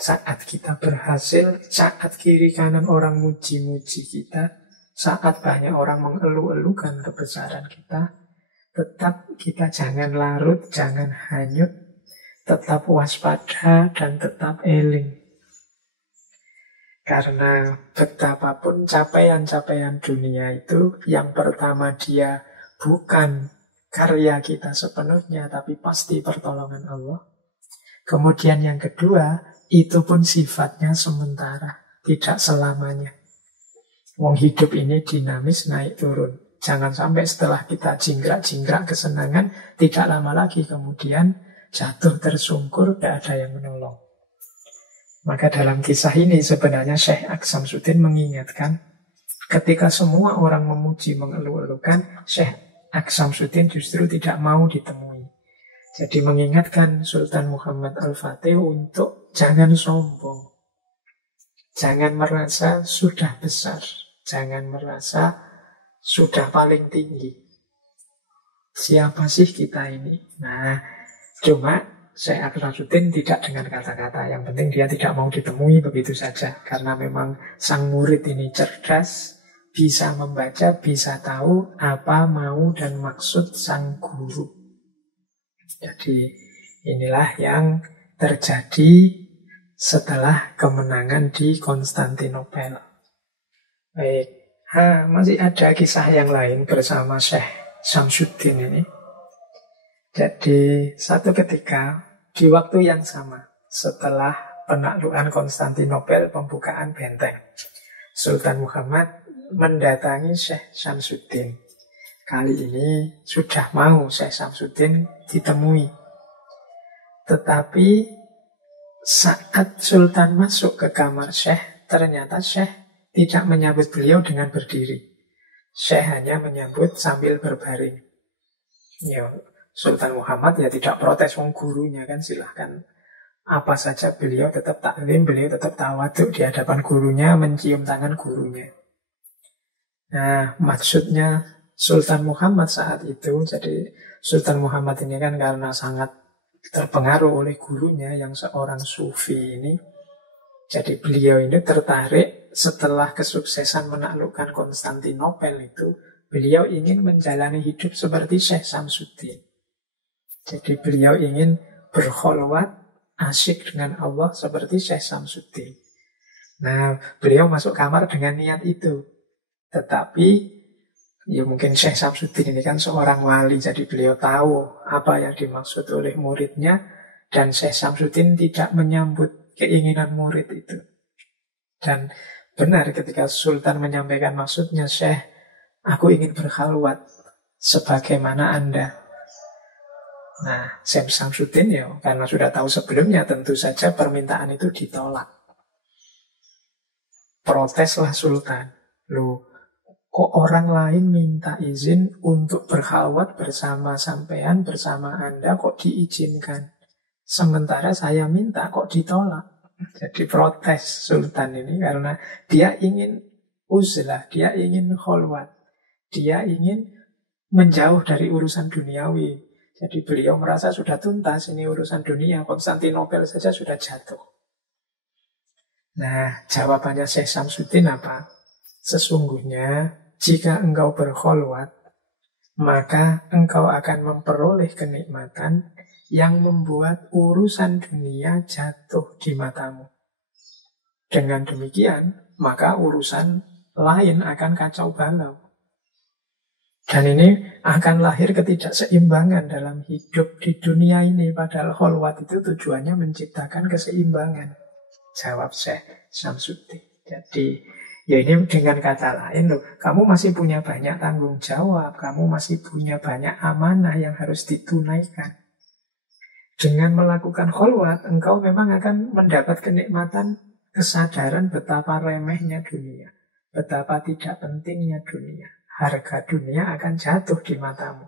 Saat kita berhasil, saat kiri kanan orang muji-muji kita, saat banyak orang mengeluh-elukan kebesaran kita, tetap kita jangan larut, jangan hanyut, tetap waspada dan tetap eling. Karena betapapun capaian-capaian dunia itu, yang pertama dia bukan karya kita sepenuhnya, tapi pasti pertolongan Allah. Kemudian yang kedua, itu pun sifatnya sementara, tidak selamanya. Wong hidup ini dinamis, naik turun. Jangan sampai setelah kita jingkrak-jingkrak kesenangan, tidak lama lagi kemudian jatuh tersungkur, tidak ada yang menolong. Maka dalam kisah ini sebenarnya Syekh Aqsam Sudin mengingatkan, ketika semua orang memuji, mengeluh-elukan, Syekh Aqsam Sudin justru tidak mau ditemui. Jadi mengingatkan Sultan Muhammad Al-Fatih untuk jangan sombong. Jangan merasa sudah besar. Jangan merasa sudah paling tinggi. Siapa sih kita ini? Nah, cuma Syekh Aqsam tidak dengan kata-kata. Yang penting dia tidak mau ditemui begitu saja. Karena memang sang murid ini cerdas, bisa membaca, bisa tahu apa mau dan maksud sang guru. Jadi inilah yang terjadi setelah kemenangan di Konstantinopel. Baik, masih ada kisah yang lain bersama Syekh Syamsuddin ini. Jadi satu ketika di waktu yang sama setelah penaklukan Konstantinopel, pembukaan benteng, Sultan Muhammad mendatangi Syekh Syamsuddin. Kali ini sudah mau Syekh Syamsuddin ditemui. Tetapi saat Sultan masuk ke kamar Syekh, ternyata Syekh tidak menyambut beliau dengan berdiri. Syekh hanya menyambut sambil berbaring. Ya, Sultan Muhammad ya tidak protes, wong gurunya kan, silahkan apa saja, beliau tetap taklim, beliau tetap tawaduk di hadapan gurunya, mencium tangan gurunya. Nah, maksudnya Sultan Muhammad saat itu, jadi Sultan Muhammad ini kan karena sangat terpengaruh oleh gurunya yang seorang sufi ini, jadi beliau ini tertarik setelah kesuksesan menaklukkan Konstantinopel itu, beliau ingin menjalani hidup seperti Syekh Syamsuddin. Jadi beliau ingin berkholwat, asyik dengan Allah seperti Syekh Syamsuddin. Nah, beliau masuk kamar dengan niat itu. Tetapi ya mungkin Syekh Syamsuddin ini kan seorang wali, jadi beliau tahu apa yang dimaksud oleh muridnya, dan Syekh Syamsuddin tidak menyambut keinginan murid itu. Dan benar ketika Sultan menyampaikan maksudnya, Syekh, aku ingin berkhalwat sebagaimana Anda. Nah, Syekh Syamsuddin ya karena sudah tahu sebelumnya, tentu saja permintaan itu ditolak. Proteslah Sultan. Loh, kok orang lain minta izin untuk berkhalwat bersama sampean, bersama Anda, kok diizinkan? Sementara saya minta kok ditolak. Jadi protes Sultan ini karena dia ingin uzlah, dia ingin khalwat, dia ingin menjauh dari urusan duniawi. Jadi beliau merasa sudah tuntas ini urusan dunia, Konstantinopel saja sudah jatuh. Nah, jawabannya Syekh Syamsuddin apa? Sesungguhnya jika engkau berkholwat, maka engkau akan memperoleh kenikmatan yang membuat urusan dunia jatuh di matamu. Dengan demikian, maka urusan lain akan kacau balau. Dan ini akan lahir ketidakseimbangan dalam hidup di dunia ini. Padahal kholwat itu tujuannya menciptakan keseimbangan. Jawab Syekh Syamsuddin. Jadi ya ini dengan kata lain loh, kamu masih punya banyak tanggung jawab, kamu masih punya banyak amanah yang harus ditunaikan. Dengan melakukan kholwat, engkau memang akan mendapat kenikmatan, kesadaran betapa remehnya dunia, betapa tidak pentingnya dunia. Harga dunia akan jatuh di matamu.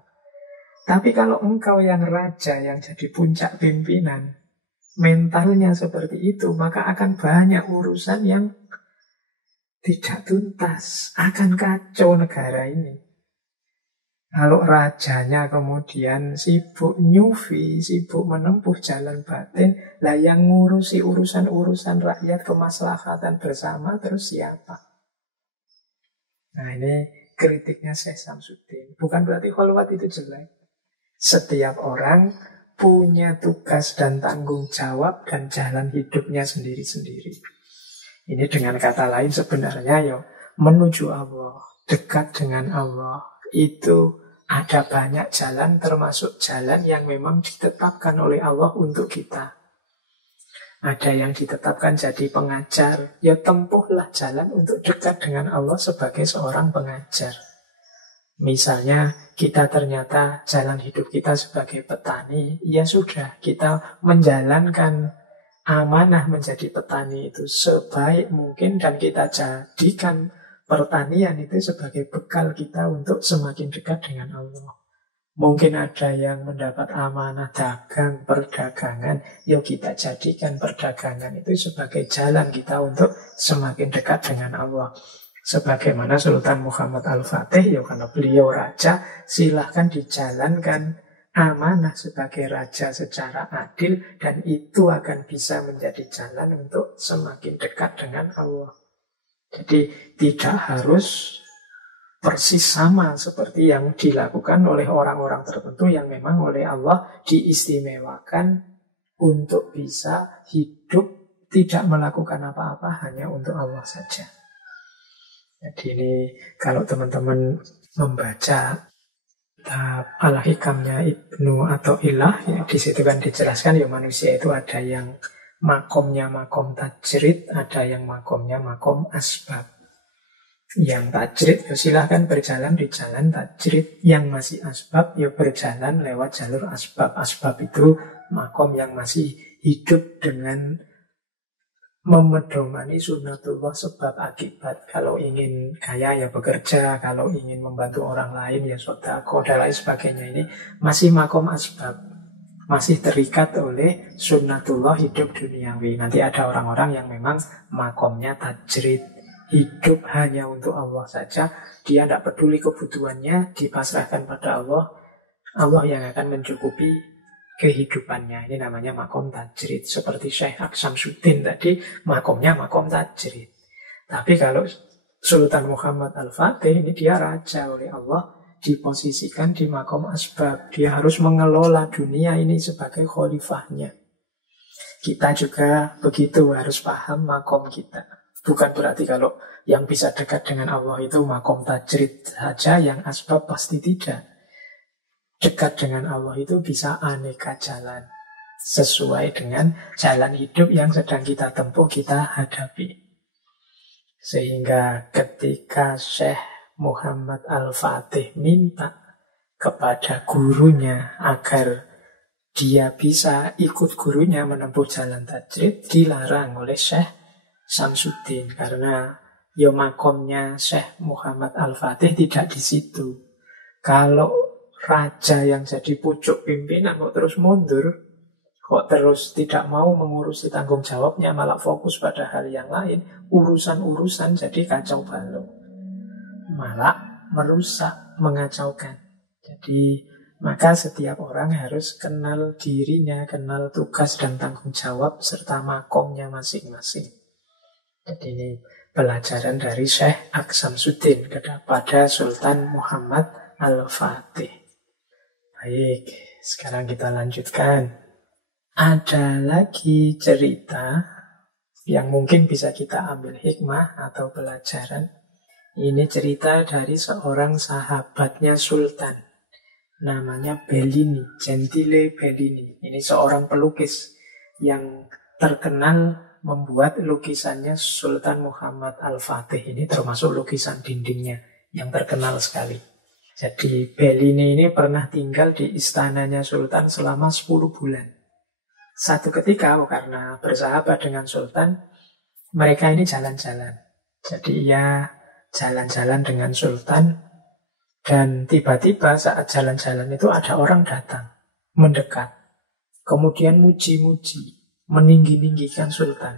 Tapi kalau engkau yang raja, yang jadi puncak pimpinan, mentalnya seperti itu, maka akan banyak urusan yang tidak tuntas, akan kacau negara ini. Kalau rajanya kemudian sibuk nyufi, sibuk menempuh jalan batin, lah yang ngurusi urusan-urusan rakyat kemaslahatan bersama terus siapa? Nah ini kritiknya Syekh Samsudin. Bukan berarti kholwat itu jelek. Setiap orang punya tugas dan tanggung jawab dan jalan hidupnya sendiri-sendiri. Ini dengan kata lain sebenarnya ya menuju Allah, dekat dengan Allah, itu ada banyak jalan termasuk jalan yang memang ditetapkan oleh Allah untuk kita. Ada yang ditetapkan jadi pengajar, ya tempuhlah jalan untuk dekat dengan Allah sebagai seorang pengajar. Misalnya kita ternyata jalan hidup kita sebagai petani, ya sudah kita menjalankan amanah menjadi petani itu sebaik mungkin dan kita jadikan pertanian itu sebagai bekal kita untuk semakin dekat dengan Allah. Mungkin ada yang mendapat amanah dagang, perdagangan, yuk kita jadikan perdagangan itu sebagai jalan kita untuk semakin dekat dengan Allah. Sebagaimana Sultan Muhammad Al-Fatih, ya karena beliau raja, silahkan dijalankan amanah sebagai raja secara adil, dan itu akan bisa menjadi jalan untuk semakin dekat dengan Allah. Jadi tidak harus persis sama seperti yang dilakukan oleh orang-orang tertentu yang memang oleh Allah diistimewakan untuk bisa hidup tidak melakukan apa-apa hanya untuk Allah saja. Jadi ini kalau teman-teman membaca kitab Al-Hikamnya Ibnu Athaillah, ya, di situ kan dijelaskan ya manusia itu ada yang makomnya makom tajrid, ada yang makomnya makom asbab. Yang tajrid ya silahkan berjalan di jalan tajrid, yang masih asbab ya berjalan lewat jalur asbab. Asbab itu makom yang masih hidup dengan memedomani sunnatullah sebab akibat. Kalau ingin kaya ya bekerja, kalau ingin membantu orang lain ya sedekah dan lain sebagainya. Ini masih makom asbab, masih terikat oleh sunnatullah hidup duniawi. Nanti ada orang-orang yang memang makomnya tajrid, hidup hanya untuk Allah saja. Dia tidak peduli kebutuhannya, dipasrahkan pada Allah. Allah yang akan mencukupi kehidupannya. Ini namanya makom tajrid. Seperti Syekh Samsudin tadi, makomnya makom tajrid. Tapi kalau Sultan Muhammad Al-Fatih, ini dia raja oleh Allah, diposisikan di makom asbab. Dia harus mengelola dunia ini sebagai khalifahnya. Kita juga begitu, harus paham makom kita. Bukan berarti kalau yang bisa dekat dengan Allah itu makom tajrid saja, yang asbab pasti tidak. Dekat dengan Allah itu bisa aneka jalan, sesuai dengan jalan hidup yang sedang kita tempuh, kita hadapi. Sehingga ketika Syekh Muhammad Al-Fatih minta kepada gurunya agar dia bisa ikut gurunya menempuh jalan tajrid, dilarang oleh Syekh Samsudin. Karena ya makomnya Syekh Muhammad Al-Fatih tidak di situ. Kalau raja yang jadi pucuk pimpinan kok terus mundur, kok terus tidak mau mengurusi tanggung jawabnya, malah fokus pada hal yang lain, urusan-urusan jadi kacau balau, malah merusak, mengacaukan. Jadi maka setiap orang harus kenal dirinya, kenal tugas dan tanggung jawab serta makomnya masing-masing. Jadi ini pelajaran dari Syekh Samsudin kepada Sultan Muhammad Al-Fatih. Baik, sekarang kita lanjutkan. Ada lagi cerita yang mungkin bisa kita ambil hikmah atau pelajaran. Ini cerita dari seorang sahabatnya Sultan, namanya Bellini, Gentile Bellini. Ini seorang pelukis yang terkenal membuat lukisannya Sultan Muhammad Al-Fatih. Ini termasuk lukisan dindingnya yang terkenal sekali. Jadi Bellini ini pernah tinggal di istananya Sultan selama 10 bulan. Satu ketika karena bersahabat dengan Sultan, mereka ini jalan-jalan. Jadi ia jalan-jalan dengan Sultan, dan tiba-tiba saat jalan-jalan itu ada orang datang, mendekat, kemudian muji-muji, meninggi-ninggikan Sultan.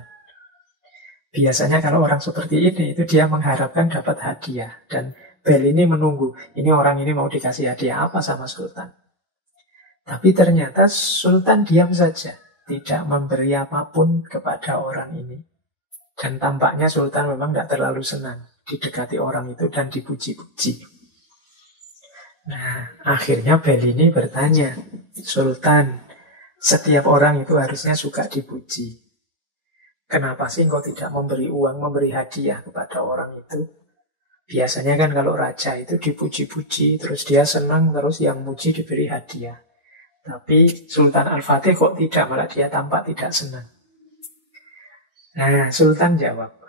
Biasanya kalau orang seperti ini itu dia mengharapkan dapat hadiah, dan Bel ini menunggu, ini orang ini mau dikasih hadiah apa sama Sultan. Tapi ternyata Sultan diam saja, tidak memberi apapun kepada orang ini. Dan tampaknya Sultan memang tidak terlalu senang didekati orang itu dan dipuji-puji. Nah, akhirnya Bel ini bertanya, Sultan, setiap orang itu harusnya suka dipuji. Kenapa sih engkau tidak memberi uang, memberi hadiah kepada orang itu? Biasanya kan kalau raja itu dipuji-puji, terus dia senang, terus yang muji diberi hadiah. Tapi Sultan Al-Fatih kok tidak, malah dia tampak tidak senang. Nah, Sultan jawab,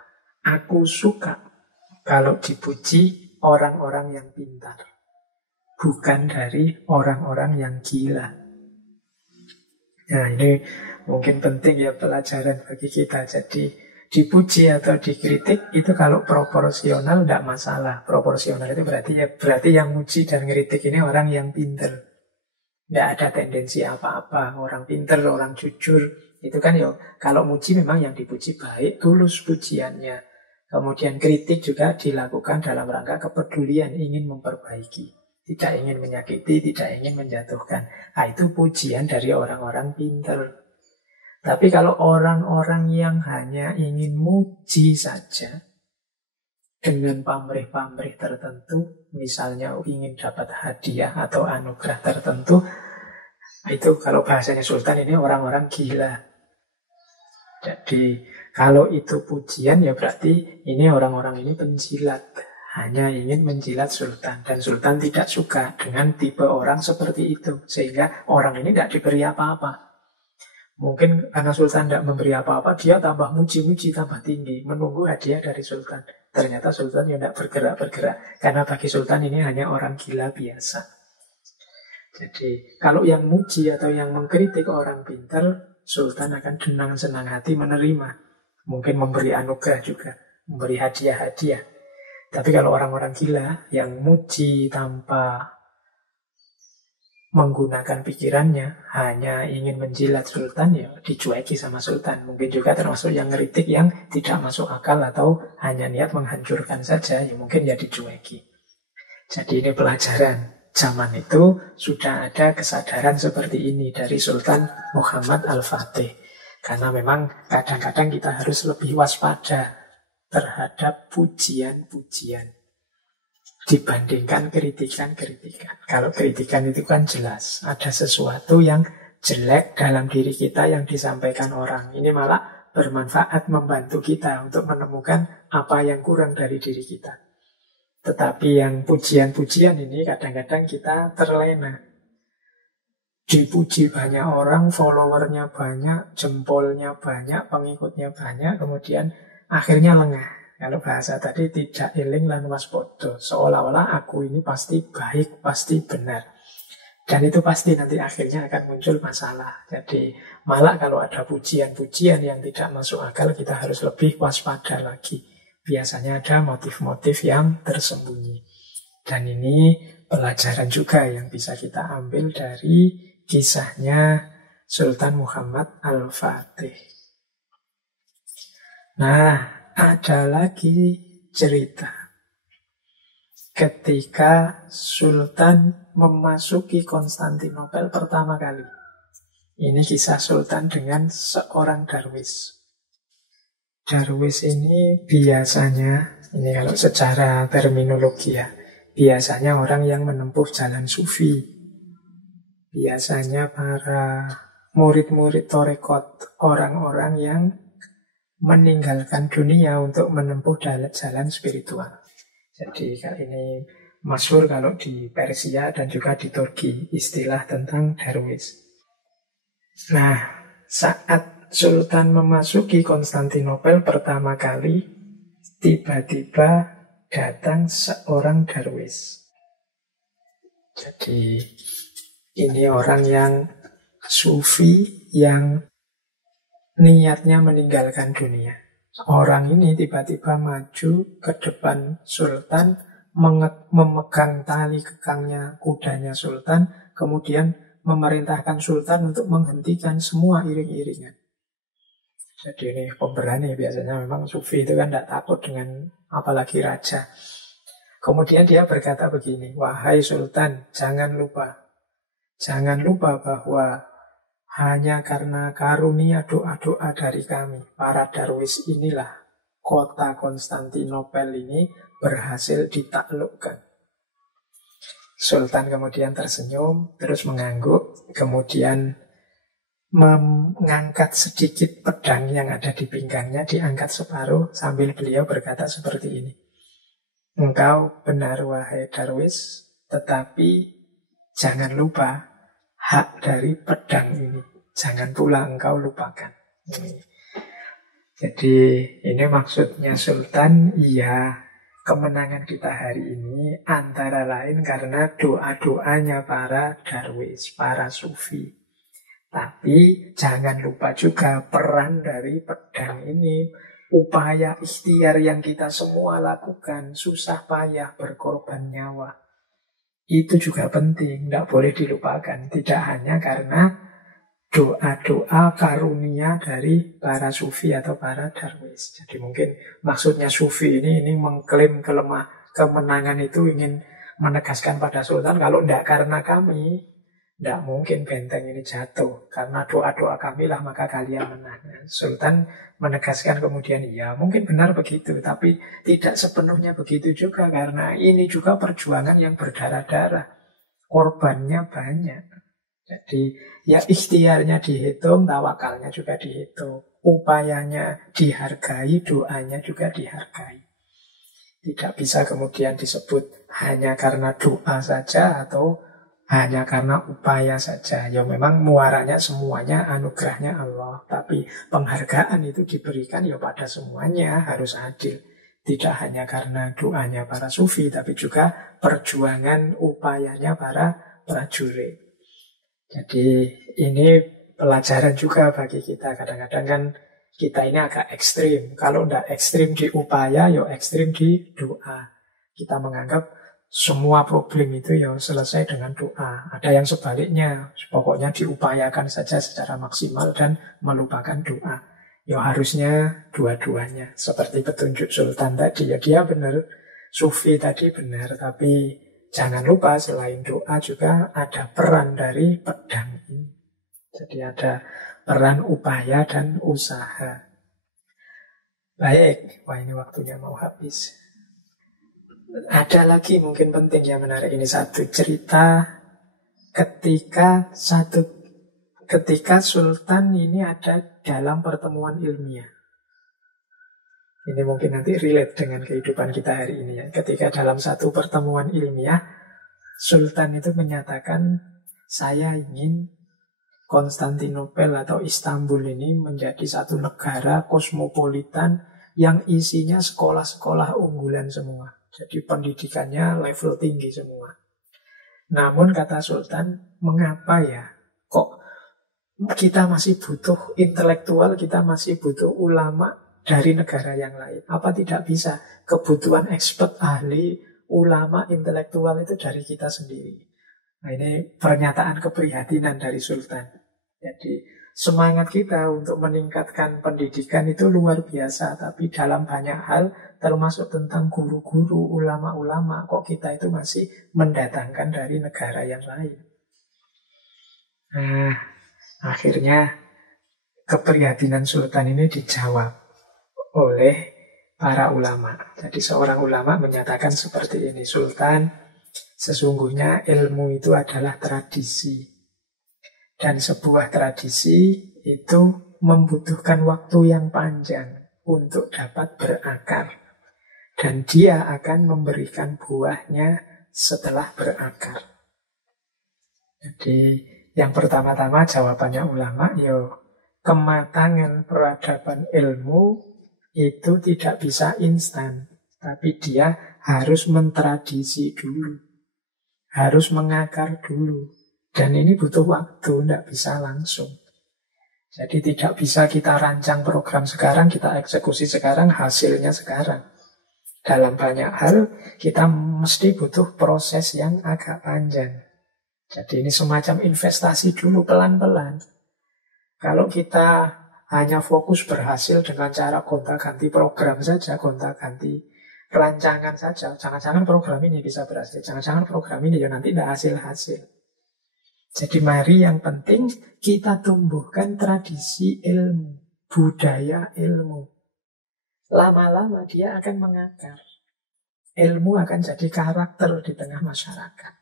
aku suka kalau dipuji orang-orang yang pintar, bukan dari orang-orang yang gila. Nah, ini mungkin penting ya pelajaran bagi kita. Jadi dipuji atau dikritik itu kalau proporsional tidak masalah. Proporsional itu berarti yang muji dan ngeritik ini orang yang pintar. Tidak ada tendensi apa-apa. Orang pintar, orang jujur. Itu kan ya, kalau muji memang yang dipuji baik, tulus pujiannya. Kemudian kritik juga dilakukan dalam rangka kepedulian, ingin memperbaiki. Tidak ingin menyakiti, tidak ingin menjatuhkan. Nah, itu pujian dari orang-orang pintar. Tapi kalau orang-orang yang hanya ingin muji saja, dengan pamrih-pamrih tertentu, misalnya ingin dapat hadiah atau anugerah tertentu, itu kalau bahasanya Sultan ini orang-orang gila. Jadi kalau itu pujian ya berarti ini orang-orang ini penjilat, hanya ingin menjilat Sultan. Dan Sultan tidak suka dengan tipe orang seperti itu, sehingga orang ini tidak diberi apa-apa. Mungkin karena Sultan tidak memberi apa-apa, dia tambah muji-muji, tambah tinggi, menunggu hadiah dari Sultan. Ternyata Sultan ya tidak bergerak-bergerak, karena bagi Sultan ini hanya orang gila biasa. Jadi kalau yang muji atau yang mengkritik orang pintar, Sultan akan dengan senang hati menerima. Mungkin memberi anugerah juga, memberi hadiah-hadiah. Tapi kalau orang-orang gila yang muji tanpa menggunakan pikirannya, hanya ingin menjilat Sultan, ya dicueki sama Sultan. Mungkin juga termasuk yang ngeritik yang tidak masuk akal atau hanya niat menghancurkan saja, ya mungkin ya dicueki. Jadi ini pelajaran. Zaman itu sudah ada kesadaran seperti ini dari Sultan Muhammad Al-Fatih. Karena memang kadang-kadang kita harus lebih waspada terhadap pujian-pujian dibandingkan kritikan-kritikan. Kalau kritikan itu kan jelas, ada sesuatu yang jelek dalam diri kita yang disampaikan orang. Ini malah bermanfaat membantu kita untuk menemukan apa yang kurang dari diri kita. Tetapi yang pujian-pujian ini kadang-kadang kita terlena. Dipuji banyak orang, followernya banyak, jempolnya banyak, pengikutnya banyak, kemudian akhirnya lengah. Kalau bahasa tadi tidak eling lan waspada, seolah-olah aku ini pasti baik, pasti benar. Dan itu pasti nanti akhirnya akan muncul masalah. Jadi malah kalau ada pujian-pujian yang tidak masuk akal, kita harus lebih waspada lagi. Biasanya ada motif-motif yang tersembunyi. Dan ini pelajaran juga yang bisa kita ambil dari kisahnya Sultan Muhammad Al-Fatih. Nah, ada lagi cerita ketika Sultan memasuki Konstantinopel pertama kali. Ini kisah Sultan dengan seorang darwis. Darwis ini biasanya, ini kalau secara terminologi ya, biasanya orang yang menempuh jalan sufi. Biasanya para murid-murid torekot, orang-orang yang meninggalkan dunia untuk menempuh jalan spiritual. Jadi ini masyhur kalau di Persia dan juga di Turki, istilah tentang darwis. Nah, saat Sultan memasuki Konstantinopel pertama kali, tiba-tiba datang seorang darwis. Jadi ini orang yang sufi yang niatnya meninggalkan dunia. Orang ini tiba-tiba maju ke depan Sultan, memegang tali kekangnya kudanya Sultan, kemudian memerintahkan Sultan untuk menghentikan semua iring-iringan. Jadi ini pemberani, biasanya memang sufi itu kan tidak takut dengan apalagi raja. Kemudian dia berkata begini, wahai Sultan, jangan lupa. Jangan lupa bahwa hanya karena karunia doa-doa dari kami, para darwis inilah kota Konstantinopel ini berhasil ditaklukkan. Sultan kemudian tersenyum, terus mengangguk, kemudian mengangkat sedikit pedang yang ada di pinggangnya, diangkat separuh sambil beliau berkata seperti ini. Engkau benar wahai darwis, tetapi jangan lupa hak dari pedang ini. Jangan pula engkau lupakan. Jadi ini maksudnya Sultan, ya kemenangan kita hari ini antara lain karena doa-doanya para darwis, para sufi. Tapi jangan lupa juga peran dari pedang ini. Upaya ikhtiar yang kita semua lakukan, susah payah berkorban nyawa, itu juga penting, tidak boleh dilupakan. Tidak hanya karena doa-doa karunia dari para sufi atau para darwis. Jadi mungkin maksudnya sufi ini mengklaim kemenangan itu ingin menegaskan pada Sultan, kalau tidak karena kami, tidak mungkin benteng ini jatuh. Karena doa-doa kami lah maka kalian menang. Sultan menegaskan kemudian, ya mungkin benar begitu, tapi tidak sepenuhnya begitu juga. Karena ini juga perjuangan yang berdarah-darah. Korbannya banyak. Jadi ya ikhtiarnya dihitung, tawakalnya juga dihitung. Upayanya dihargai, doanya juga dihargai. Tidak bisa kemudian disebut hanya karena doa saja atau hanya karena upaya saja. Ya memang muaranya semuanya anugerahnya Allah. Tapi penghargaan itu diberikan ya pada semuanya, harus adil. Tidak hanya karena doanya para sufi, tapi juga perjuangan upayanya para prajurit. Jadi ini pelajaran juga bagi kita. Kadang-kadang kan kita ini agak ekstrim. Kalau tidak ekstrim di upaya, ya ekstrim di doa. Kita menganggap semua problem itu ya selesai dengan doa. Ada yang sebaliknya, pokoknya diupayakan saja secara maksimal dan melupakan doa. Ya harusnya dua-duanya. Seperti petunjuk Sultan tadi, ya dia benar, sufi tadi benar, tapi jangan lupa selain doa juga ada peran dari pedang ini. Jadi ada peran upaya dan usaha. Baik, wah ini waktunya mau habis. Ada lagi mungkin penting yang menarik, ini satu cerita ketika Sultan ini ada dalam pertemuan ilmiah. Ini mungkin nanti relate dengan kehidupan kita hari ini ya. Ketika dalam satu pertemuan ilmiah, Sultan itu menyatakan, saya ingin Konstantinopel atau Istanbul ini menjadi satu negara kosmopolitan yang isinya sekolah-sekolah unggulan semua. Jadi pendidikannya level tinggi semua. Namun kata Sultan, mengapa ya kok kita masih butuh intelektual, kita masih butuh ulama dari negara yang lain? Apa tidak bisa kebutuhan expert, ahli, ulama, intelektual itu dari kita sendiri? Nah ini pernyataan keprihatinan dari Sultan. Jadi semangat kita untuk meningkatkan pendidikan itu luar biasa, tapi dalam banyak hal termasuk tentang guru-guru, ulama-ulama, kok kita itu masih mendatangkan dari negara yang lain. Nah, akhirnya keprihatinan Sultan ini dijawab oleh para ulama. Jadi seorang ulama menyatakan seperti ini, Sultan, sesungguhnya ilmu itu adalah tradisi. Dan sebuah tradisi itu membutuhkan waktu yang panjang untuk dapat berakar. Dan dia akan memberikan buahnya setelah berakar. Jadi yang pertama-tama jawabannya ulama, kematangan peradaban ilmu itu tidak bisa instan. Tapi dia harus mentradisi dulu. Harus mengakar dulu. Dan ini butuh waktu, tidak bisa langsung. Jadi tidak bisa kita rancang program sekarang, kita eksekusi sekarang, hasilnya sekarang. Dalam banyak hal, kita mesti butuh proses yang agak panjang. Jadi ini semacam investasi dulu pelan-pelan. Kalau kita hanya fokus berhasil dengan cara gonta-ganti program saja, gonta-ganti rancangan saja. Jangan-jangan program ini bisa berhasil. Jangan-jangan program ini ya nanti tidak hasil-hasil. Jadi mari yang penting kita tumbuhkan tradisi ilmu, budaya ilmu. Lama-lama dia akan mengakar. Ilmu akan jadi karakter di tengah masyarakat.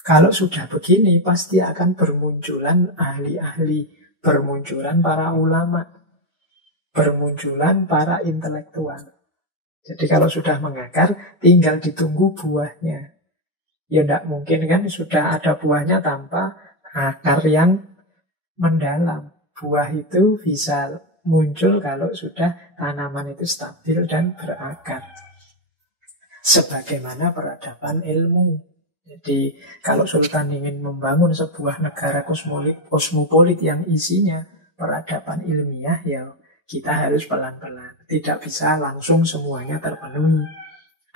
Kalau sudah begini, pasti akan bermunculan ahli-ahli, bermunculan para ulama, bermunculan para intelektual. Jadi kalau sudah mengakar, tinggal ditunggu buahnya. Ya tidak mungkin kan sudah ada buahnya tanpa akar yang mendalam. Buah itu bisa muncul kalau sudah tanaman itu stabil dan berakar. Sebagaimana peradaban ilmu. Jadi kalau Sultan ingin membangun sebuah negara kosmopolit yang isinya peradaban ilmiah, ya kita harus pelan-pelan. Tidak bisa langsung semuanya terpenuhi.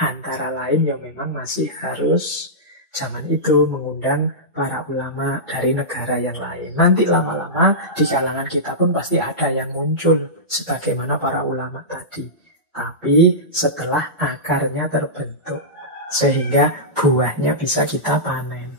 Antara lain yang memang masih harus zaman itu mengundang para ulama dari negara yang lain. Nanti lama-lama di kalangan kita pun pasti ada yang muncul sebagaimana para ulama tadi. Tapi setelah akarnya terbentuk, sehingga buahnya bisa kita panen.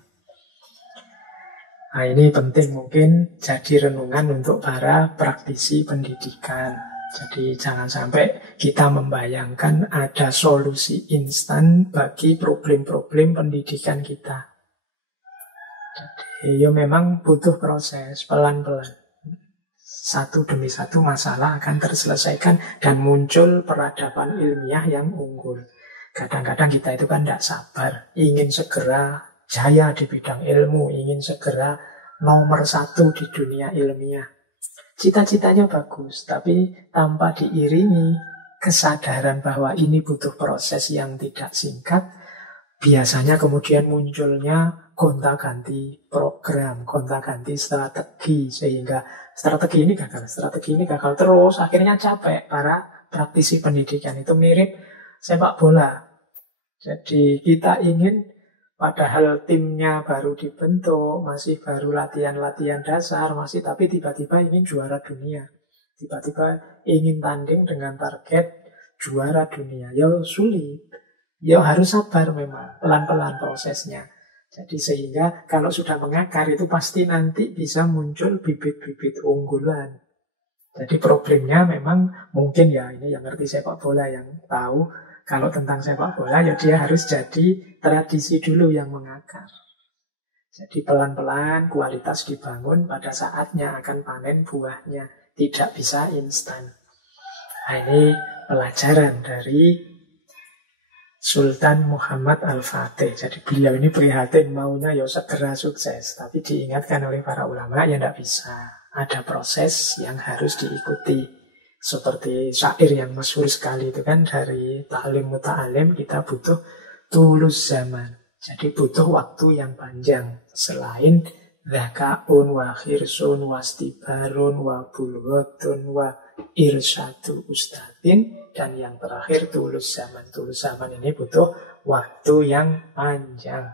Nah, ini penting mungkin jadi renungan untuk para praktisi pendidikan. Jadi jangan sampai kita membayangkan ada solusi instan bagi problem-problem pendidikan kita. Jadi ya memang butuh proses pelan-pelan. Satu demi satu masalah akan terselesaikan dan muncul peradaban ilmiah yang unggul. Kadang-kadang kita itu kan tidak sabar, ingin segera jaya di bidang ilmu, ingin segera nomor satu di dunia ilmiah. Cita-citanya bagus, tapi tanpa diiringi kesadaran bahwa ini butuh proses yang tidak singkat, biasanya kemudian munculnya gonta-ganti program, gonta-ganti strategi, sehingga strategi ini gagal terus, akhirnya capek para praktisi pendidikan. Itu mirip sepak bola. Jadi kita ingin, padahal timnya baru dibentuk, masih baru latihan-latihan dasar, tapi tiba-tiba ingin juara dunia. Tiba-tiba ingin tanding dengan target juara dunia. Ya sulit. Ya harus sabar memang, pelan-pelan prosesnya. Jadi sehingga kalau sudah mengakar itu pasti nanti bisa muncul bibit-bibit unggulan. Jadi problemnya memang mungkin ya ini yang ngerti sepak bola yang tahu. Kalau tentang sepak bola ya dia harus jadi tradisi dulu yang mengakar. Jadi pelan-pelan kualitas dibangun, pada saatnya akan panen buahnya. Tidak bisa instan. Nah, ini pelajaran dari Sultan Muhammad Al-Fatih. Jadi beliau ini prihatin maunya ya segera sukses. Tapi diingatkan oleh para ulama ya tidak bisa. Ada proses yang harus diikuti. Seperti syair yang masyhur sekali itu kan dari Ta'lim Muta'alim, kita butuh tulus zaman. Jadi butuh waktu yang panjang. Selain Zaka'un wa khirsun wa stibarun wa bulghatun wa irsyadu ustadin. Dan yang terakhir tulus zaman. Tulus zaman ini butuh waktu yang panjang.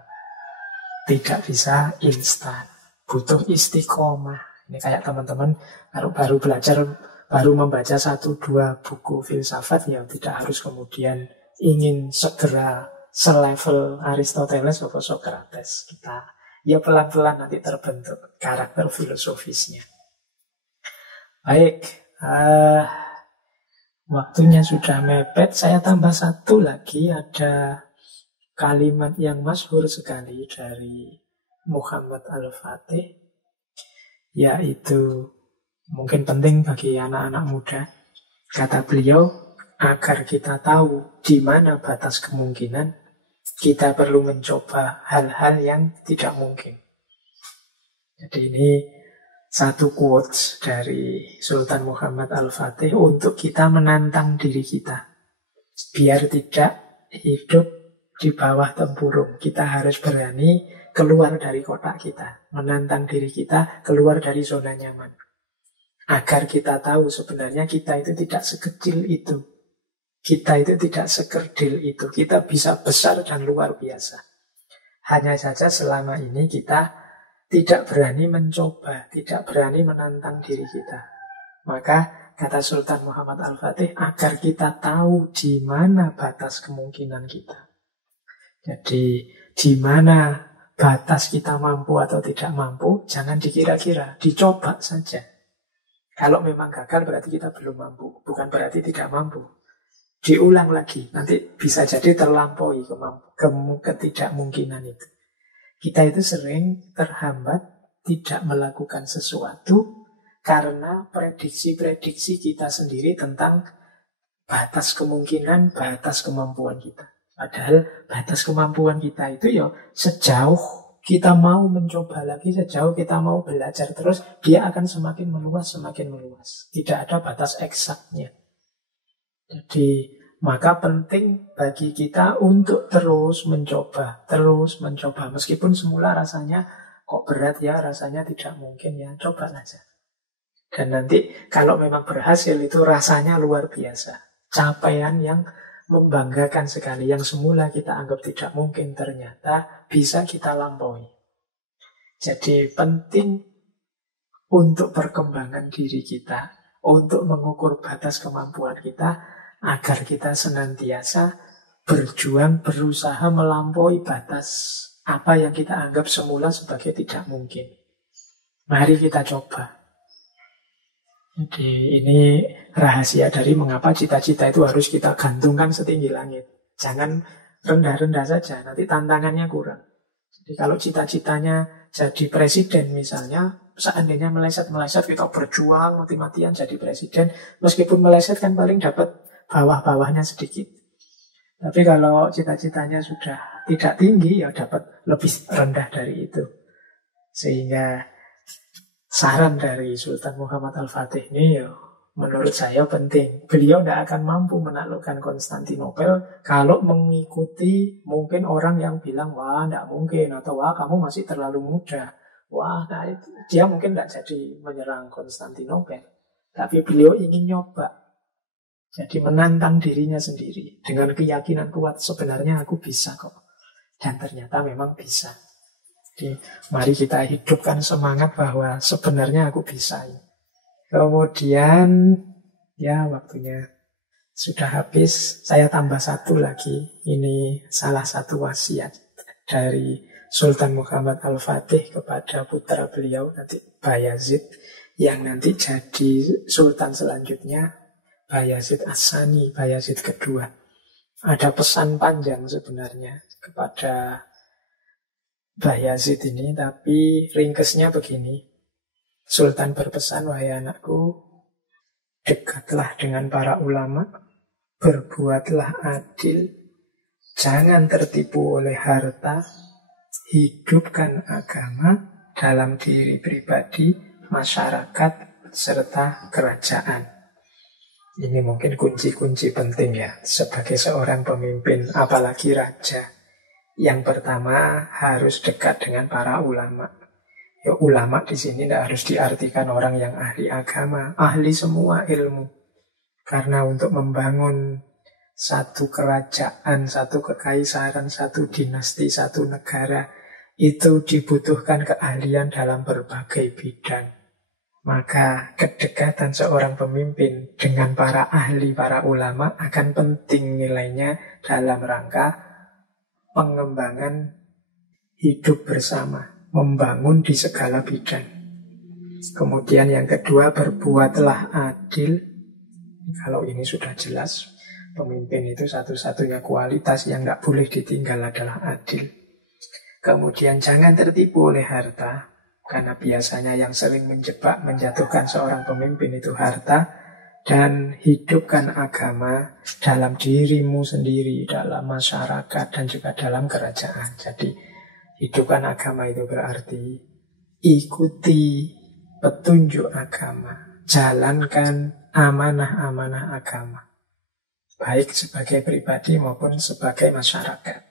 Tidak bisa instan. Butuh istiqomah. Ini kayak teman-teman baru belajar, baru membaca 1-2 buku filsafat, ya tidak harus kemudian ingin segera selevel Aristoteles atau Socrates. Kita ya pelan-pelan nanti terbentuk karakter filosofisnya. Baik, waktunya sudah mepet, saya tambah satu lagi. Ada kalimat yang masyhur sekali dari Muhammad Al-Fatih, yaitu mungkin penting bagi anak-anak muda. Kata beliau, agar kita tahu di mana batas kemungkinan, kita perlu mencoba hal-hal yang tidak mungkin. Jadi ini satu quotes dari Sultan Muhammad Al-Fatih untuk kita menantang diri kita. Biar tidak hidup di bawah tempurung. Kita harus berani keluar dari kotak kita. Menantang diri kita keluar dari zona nyaman. Agar kita tahu sebenarnya kita itu tidak sekecil itu. Kita itu tidak sekerdil itu. Kita bisa besar dan luar biasa. Hanya saja selama ini kita tidak berani mencoba, tidak berani menantang diri kita. Maka Kata Sultan Muhammad Al-Fatih, agar kita tahu di mana batas kemungkinan kita. Jadi, di mana batas kita mampu atau tidak mampu, jangan dikira-kira, dicoba saja. Kalau memang gagal berarti kita belum mampu, bukan berarti tidak mampu. Diulang lagi, nanti bisa jadi terlampaui ketidakmungkinan itu. Kita itu sering terhambat tidak melakukan sesuatu karena prediksi-prediksi kita sendiri tentang batas kemungkinan, batas kemampuan kita. Padahal batas kemampuan kita itu ya sejauh kita mau mencoba lagi, sejauh kita mau belajar terus, dia akan semakin meluas, semakin meluas. Tidak ada batas eksaknya. Jadi maka penting bagi kita untuk terus mencoba. Meskipun semula rasanya kok berat ya, rasanya tidak mungkin ya, coba saja. Dan nanti kalau memang berhasil itu rasanya luar biasa. Capaian yang membanggakan sekali, yang semula kita anggap tidak mungkin ternyata bisa kita lampaui. Jadi penting untuk perkembangan diri kita, untuk mengukur batas kemampuan kita, agar kita senantiasa berjuang, berusaha melampaui batas apa yang kita anggap semula sebagai tidak mungkin. Mari kita coba. Jadi ini rahasia dari mengapa cita-cita itu harus kita gantungkan setinggi langit. Jangan rendah-rendah saja, nanti tantangannya kurang. Jadi kalau cita-citanya jadi presiden misalnya, seandainya meleset-meleset kita berjuang mati-matian jadi presiden, meskipun meleset kan paling dapat bawah-bawahnya sedikit. Tapi kalau cita-citanya sudah tidak tinggi, ya dapat lebih rendah dari itu. Sehingga saran dari Sultan Muhammad Al-Fatih ini ya, menurut saya penting. Beliau tidak akan mampu menaklukkan Konstantinopel kalau mengikuti mungkin orang yang bilang, wah tidak mungkin, atau wah kamu masih terlalu muda. Wah, nah, dia mungkin tidak jadi menyerang Konstantinopel. Tapi beliau ingin nyoba. Jadi menantang dirinya sendiri dengan keyakinan kuat, sebenarnya aku bisa kok. Dan ternyata memang bisa. Jadi mari kita hidupkan semangat bahwa sebenarnya aku bisa. Kemudian ya waktunya sudah habis. Saya tambah satu lagi. Ini salah satu wasiat dari Sultan Muhammad Al-Fatih kepada putra beliau nanti Bayazid, yang nanti jadi sultan selanjutnya, Bayazid As-Sani, Bayazid kedua. Ada pesan panjang sebenarnya kepada Bayazid ini, tapi ringkesnya begini. Sultan berpesan, wahai anakku, dekatlah dengan para ulama, berbuatlah adil, jangan tertipu oleh harta, hidupkan agama dalam diri pribadi, masyarakat, serta kerajaan. Ini mungkin kunci-kunci penting ya sebagai seorang pemimpin, apalagi raja. Yang pertama harus dekat dengan para ulama. Ya, ulama di sini tidak harus diartikan orang yang ahli agama, ahli semua ilmu. Karena untuk membangun satu kerajaan, satu kekaisaran, satu dinasti, satu negara, itu dibutuhkan keahlian dalam berbagai bidang. Maka kedekatan seorang pemimpin dengan para ahli, para ulama akan penting nilainya dalam rangka pengembangan hidup bersama, membangun di segala bidang. Kemudian yang kedua, berbuatlah adil. Kalau ini sudah jelas, pemimpin itu satu-satunya kualitas yang tidak boleh ditinggal adalah adil. Kemudian jangan tertipu oleh harta, karena biasanya yang sering menjebak, menjatuhkan seorang pemimpin itu harta. Dan hidupkan agama dalam dirimu sendiri, dalam masyarakat, dan juga dalam kerajaan. Jadi hidupkan agama itu berarti ikuti petunjuk agama, jalankan amanah-amanah agama, baik sebagai pribadi maupun sebagai masyarakat.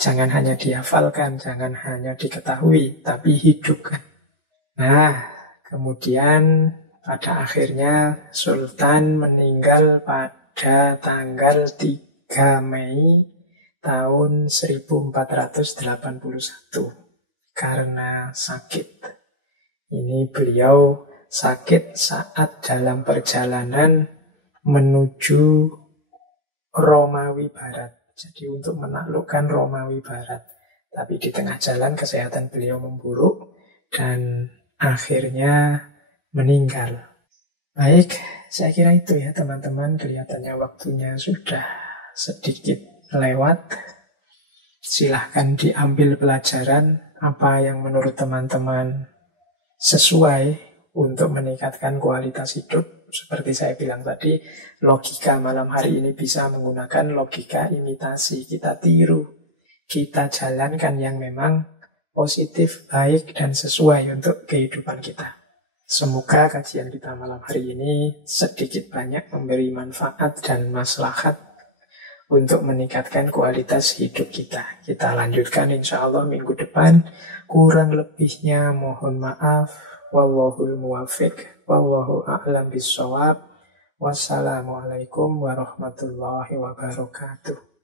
Jangan hanya dihafalkan, jangan hanya diketahui, tapi hidupkan. Nah, kemudian pada akhirnya Sultan meninggal pada tanggal 3 Mei tahun 1481 karena sakit. Ini beliau sakit saat dalam perjalanan menuju Romawi Barat. Jadi untuk menaklukkan Romawi Barat. Tapi di tengah jalan kesehatan beliau memburuk dan akhirnya meninggal. Baik, saya kira itu ya teman-teman. Kelihatannya waktunya sudah sedikit lewat. Silahkan diambil pelajaran apa yang menurut teman-teman sesuai untuk meningkatkan kualitas hidup. Seperti saya bilang tadi, logika malam hari ini bisa menggunakan logika imitasi. Kita tiru, kita jalankan yang memang positif, baik, dan sesuai untuk kehidupan kita. Semoga kajian kita malam hari ini sedikit banyak memberi manfaat dan maslahat untuk meningkatkan kualitas hidup kita. Kita lanjutkan insya Allah minggu depan. Kurang lebihnya mohon maaf. Wallahul muwaffiq. Wallahu a'lam bishawab. Wassalamualaikum warahmatullahi wabarakatuh.